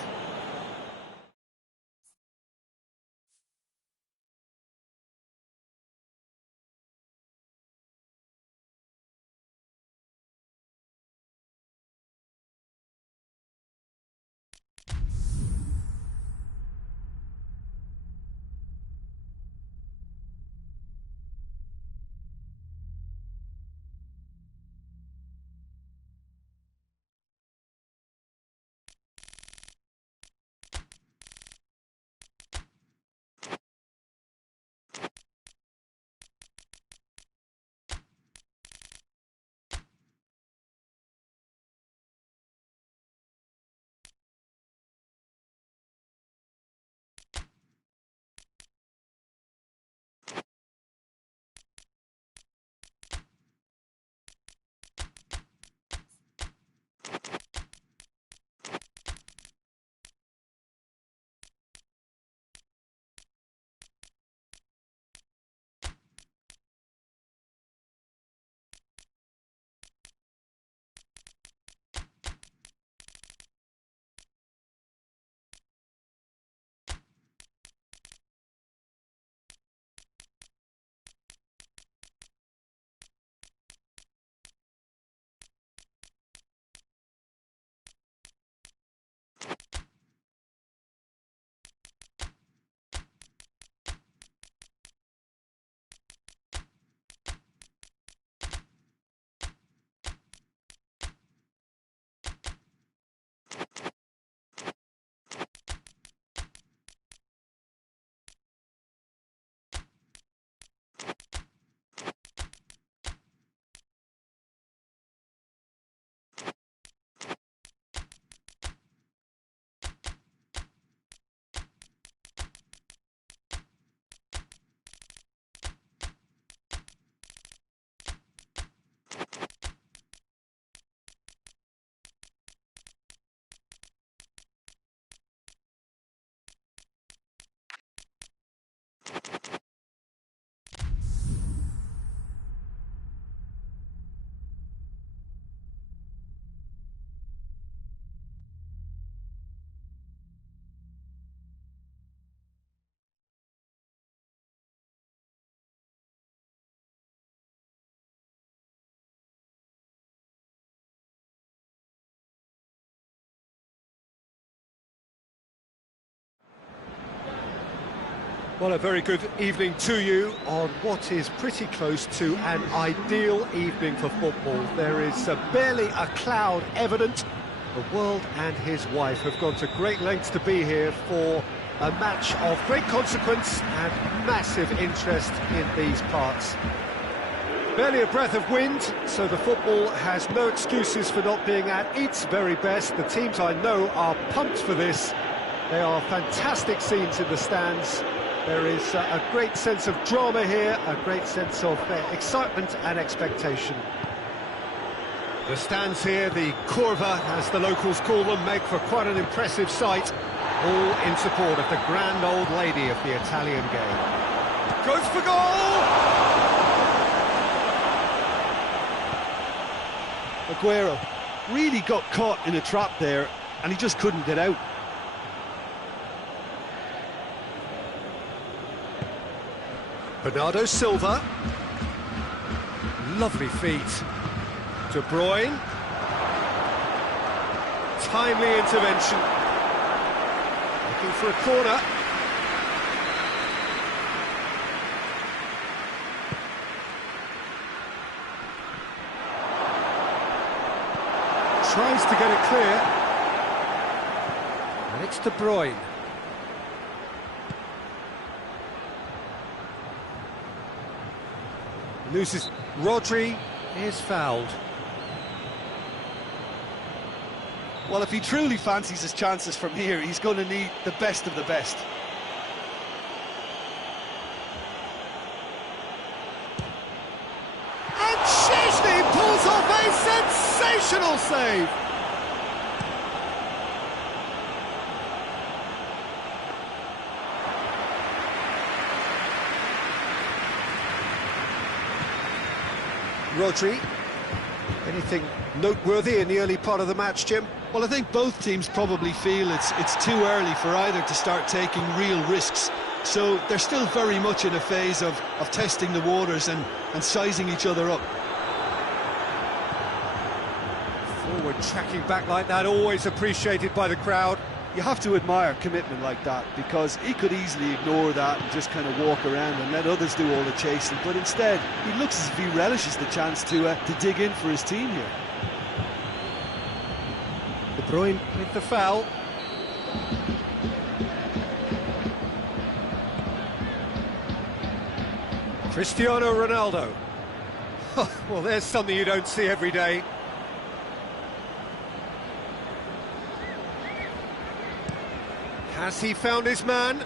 Well, a very good evening to you on what is pretty close to an ideal evening for football. There is barely a cloud evident. The world and his wife have gone to great lengths to be here for a match of great consequence and massive interest in these parts. Barely a breath of wind, so the football has no excuses for not being at its very best. The teams I know are pumped for this. They are fantastic scenes in the stands. There is a great sense of drama here, a great sense of excitement and expectation. The stands here, the curva, as the locals call them, make for quite an impressive sight, all in support of the grand old lady of the Italian game. Goes for goal! Aguero really got caught in a trap there, and he just couldn't get out. Bernardo Silva. Lovely feet. De Bruyne. Timely intervention. Looking for a corner. Tries to get it clear. And it's De Bruyne. Loses. Rodri is fouled. Well, if he truly fancies his chances from here, he's going to need the best of the best. And Szczęsny pulls off a sensational save. Rodri, anything noteworthy in the early part of the match, Jim? Well, I think both teams probably feel it's too early for either to start taking real risks. So they're still very much in a phase of testing the waters and sizing each other up. Forward tracking back like that, always appreciated by the crowd. You have to admire commitment like that, because he could easily ignore that and just kind of walk around and let others do all the chasing, but instead he looks as if he relishes the chance to dig in for his team here. De Bruyne with the foul. Cristiano Ronaldo. Well, there's something you don't see every day. Has he found his man?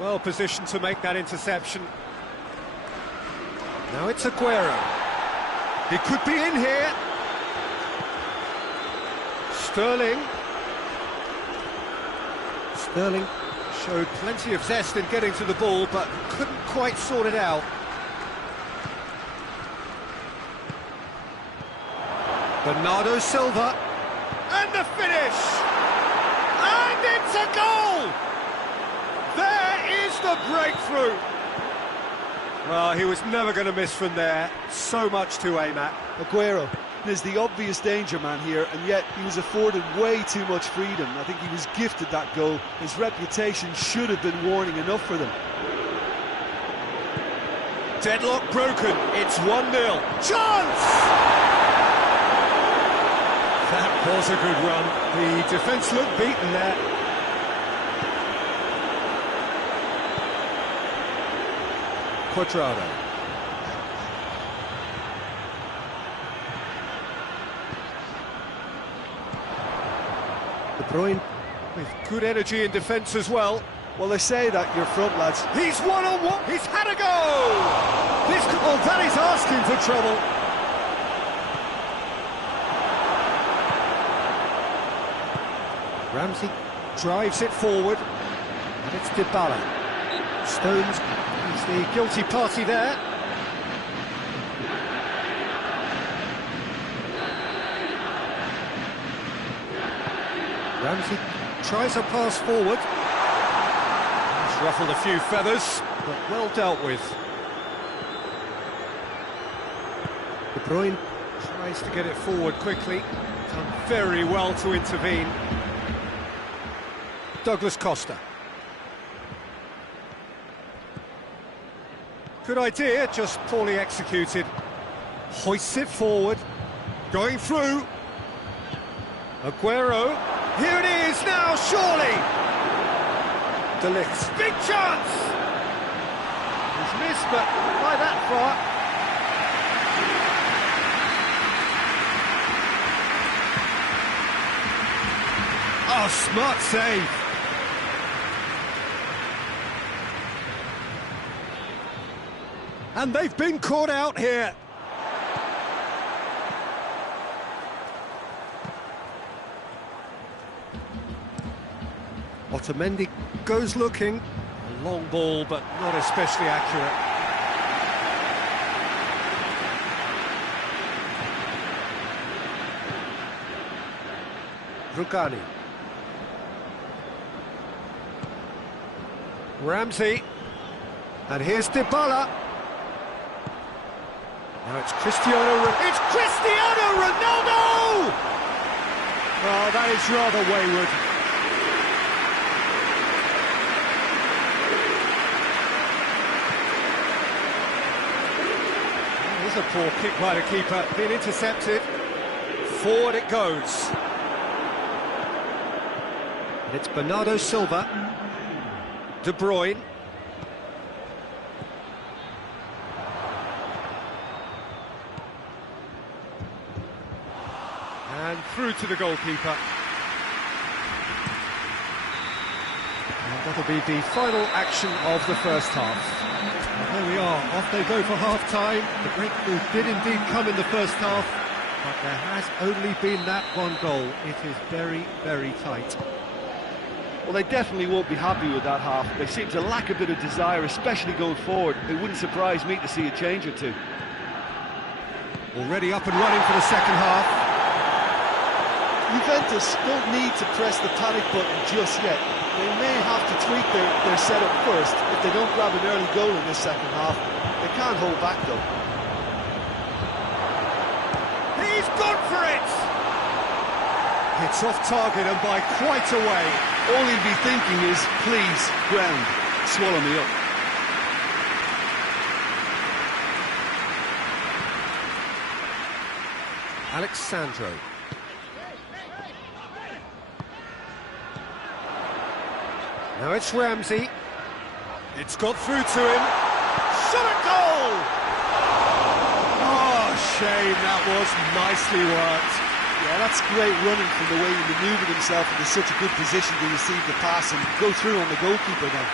Well positioned to make that interception. Now it's Aguero. He could be in here. Sterling. Sterling showed plenty of zest in getting to the ball, but couldn't quite sort it out. Bernardo Silva. And the finish! And it's a goal! There is the breakthrough! Well, he was never going to miss from there. So much to aim at. Aguero is the obvious danger man here, and yet he was afforded way too much freedom. I think he was gifted that goal. His reputation should have been warning enough for them. Deadlock broken. It's 1-0. Chance! That was a good run. The defence looked beaten there. Quadrado. De Bruyne with good energy in defence as well. Well, they say that your front lads... He's one-on-one. He's had a go! Oh, that is asking for trouble. Ramsey drives it forward, and it's Dybala. Stones is the guilty party there. Ramsey tries a pass forward. He's ruffled a few feathers, but well dealt with. De Bruyne tries to get it forward quickly. Done very well to intervene. Douglas Costa. Good idea, just poorly executed. Hoists it forward. Going through. Aguero. Here it is now, surely! De Ligt. Big chance! He's missed, but not by that far. Oh, smart save. And they've been caught out here. Otamendi goes looking. A long ball, but not especially accurate. Rugani. Ramsey. And here's Dybala. Now it's It's Cristiano Ronaldo! Oh, that is rather wayward. Here's a poor kick by the keeper, being intercepted. Forward it goes. And it's Bernardo Silva. De Bruyne. And through to the goalkeeper. And that'll be the final action of the first half. And there we are, off they go for half-time. The breakthrough did indeed come in the first half, but there has only been that one goal. It is very, very tight. Well, they definitely won't be happy with that half. They seem to lack a bit of desire, especially going forward. It wouldn't surprise me to see a change or two. Already up and running for the second half. Juventus don't need to press the panic button just yet. They may have to tweak their setup first if they don't grab an early goal in this second half. They can't hold back though. He's gone for it! It's off target and by quite a way. All he'd be thinking is, please, ground, swallow me up. Alexandro. Now it's Ramsey. It's got through to him. Shot at goal! Oh, shame, that was nicely worked. Yeah, that's great running from the way he manoeuvred himself into such a good position to receive the pass and go through on the goalkeeper then.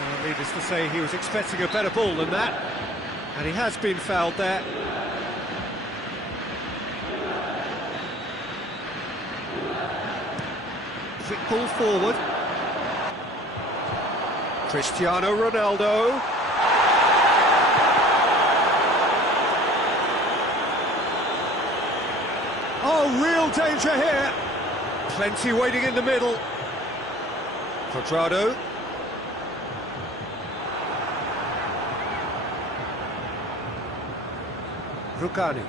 Well, needless to say, he was expecting a better ball than that, and he has been fouled there. Quick ball forward. Cristiano Ronaldo. Oh, real danger here. Plenty waiting in the middle. Quadrado. Rugani.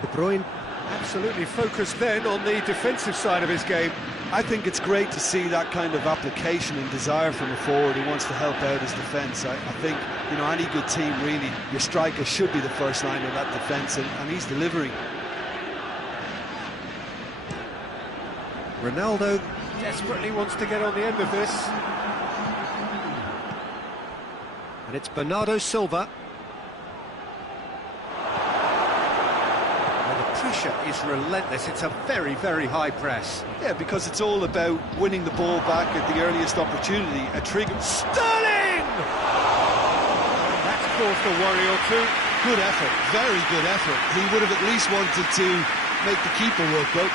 De Bruyne absolutely focused then on the defensive side of his game. I think it's great to see that kind of application and desire from a forward who wants to help out his defence. I think, you know, any good team really, your striker should be the first line of that defence, and he's delivering. Ronaldo desperately wants to get on the end of this. And it's Bernardo Silva. And the pressure is relentless. It's a very, very high press. Yeah, because it's all about winning the ball back at the earliest opportunity. A trigger. Sterling! That's caused a worry or two. Good effort, very good effort. He would have at least wanted to make the keeper work though.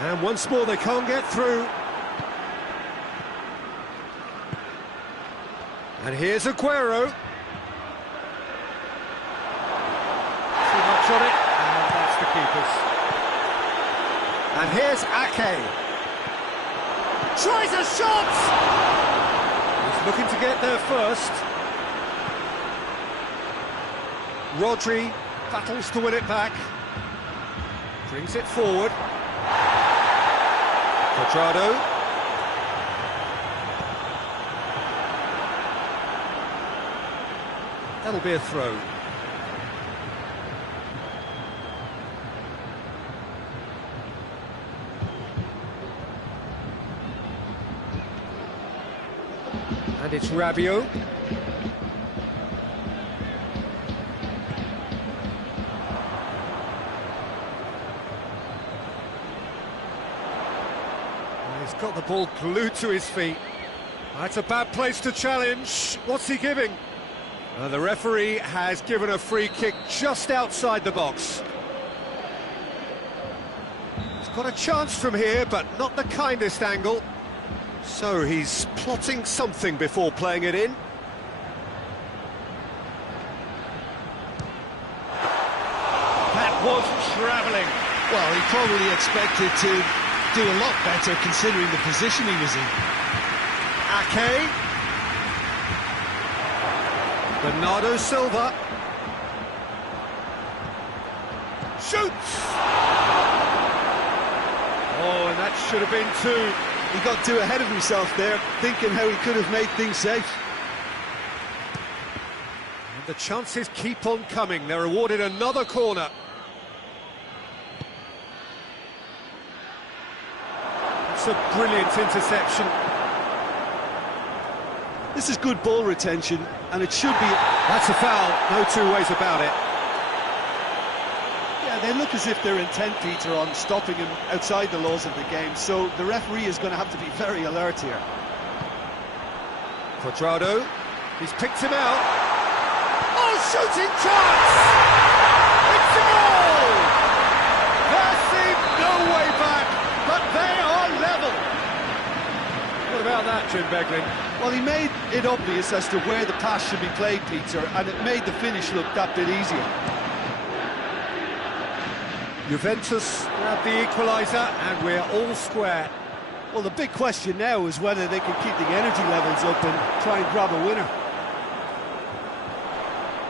And once more they can't get through. And here's Aguero. Too much on it, and that's the keeper's. And here's Ake. Tries a shot! He's looking to get there first. Rodri battles to win it back. Brings it forward. Quadrado. That'll be a throw. And it's Rabiot. He's got the ball glued to his feet. That's a bad place to challenge. What's he giving? The referee has given a free kick just outside the box. He's got a chance from here, but not the kindest angle. So he's plotting something before playing it in. That was travelling. Well, he probably expected to do a lot better considering the position he was in. Ake. Bernardo Silva. Shoots! Oh, and that should have been two. He got too ahead of himself there, thinking how he could have made things safe. And the chances keep on coming. They're awarded another corner. It's a brilliant interception. This is good ball retention, and it should be... That's a foul, no two ways about it. Yeah, they look as if they're intent, Peter, on stopping him outside the laws of the game, so the referee is going to have to be very alert here. Quadrado, he's picked him out. Oh, shooting chance! It's a goal! There seemed no way back, but they are level. What about that, Jim Beglin? Well, he made it obvious as to where the pass should be played, Peter, and it made the finish look that bit easier. Juventus grab the equaliser, and we're all square. Well, the big question now is whether they can keep the energy levels up and try and grab a winner.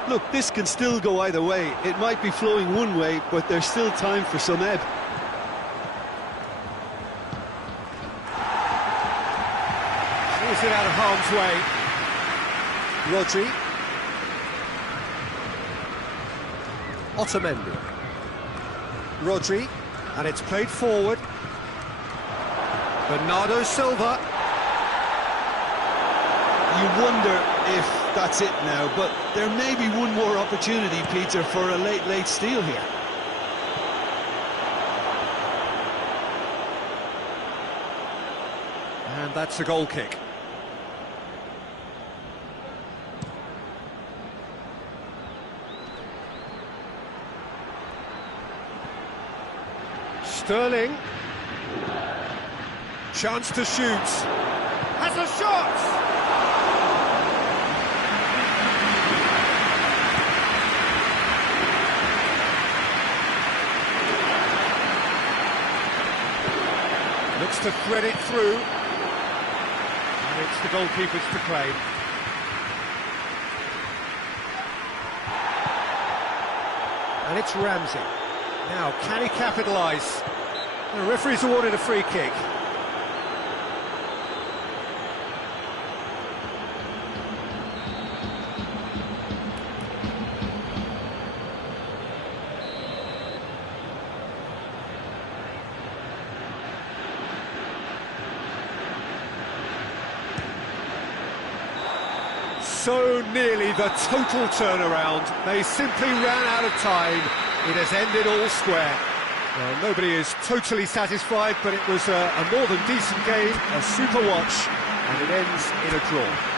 Look, this can still go either way. It might be flowing one way, but there's still time for some ebb. Is it out of harm's way? Rodri. Otamendi. Rodri, and it's played forward. Bernardo Silva. You wonder if that's it now, but there may be one more opportunity, Peter, for a late steal here. And that's a goal kick. Sterling. Chance to shoot. Has a shot! Looks to thread it through. And it's the goalkeeper's to claim. And it's Ramsey. Now, can he capitalise? The referee's awarded a free kick. So nearly the total turnaround. They simply ran out of time. It has ended all square. Well, nobody is totally satisfied, but it was a more than decent game, a super watch, and it ends in a draw.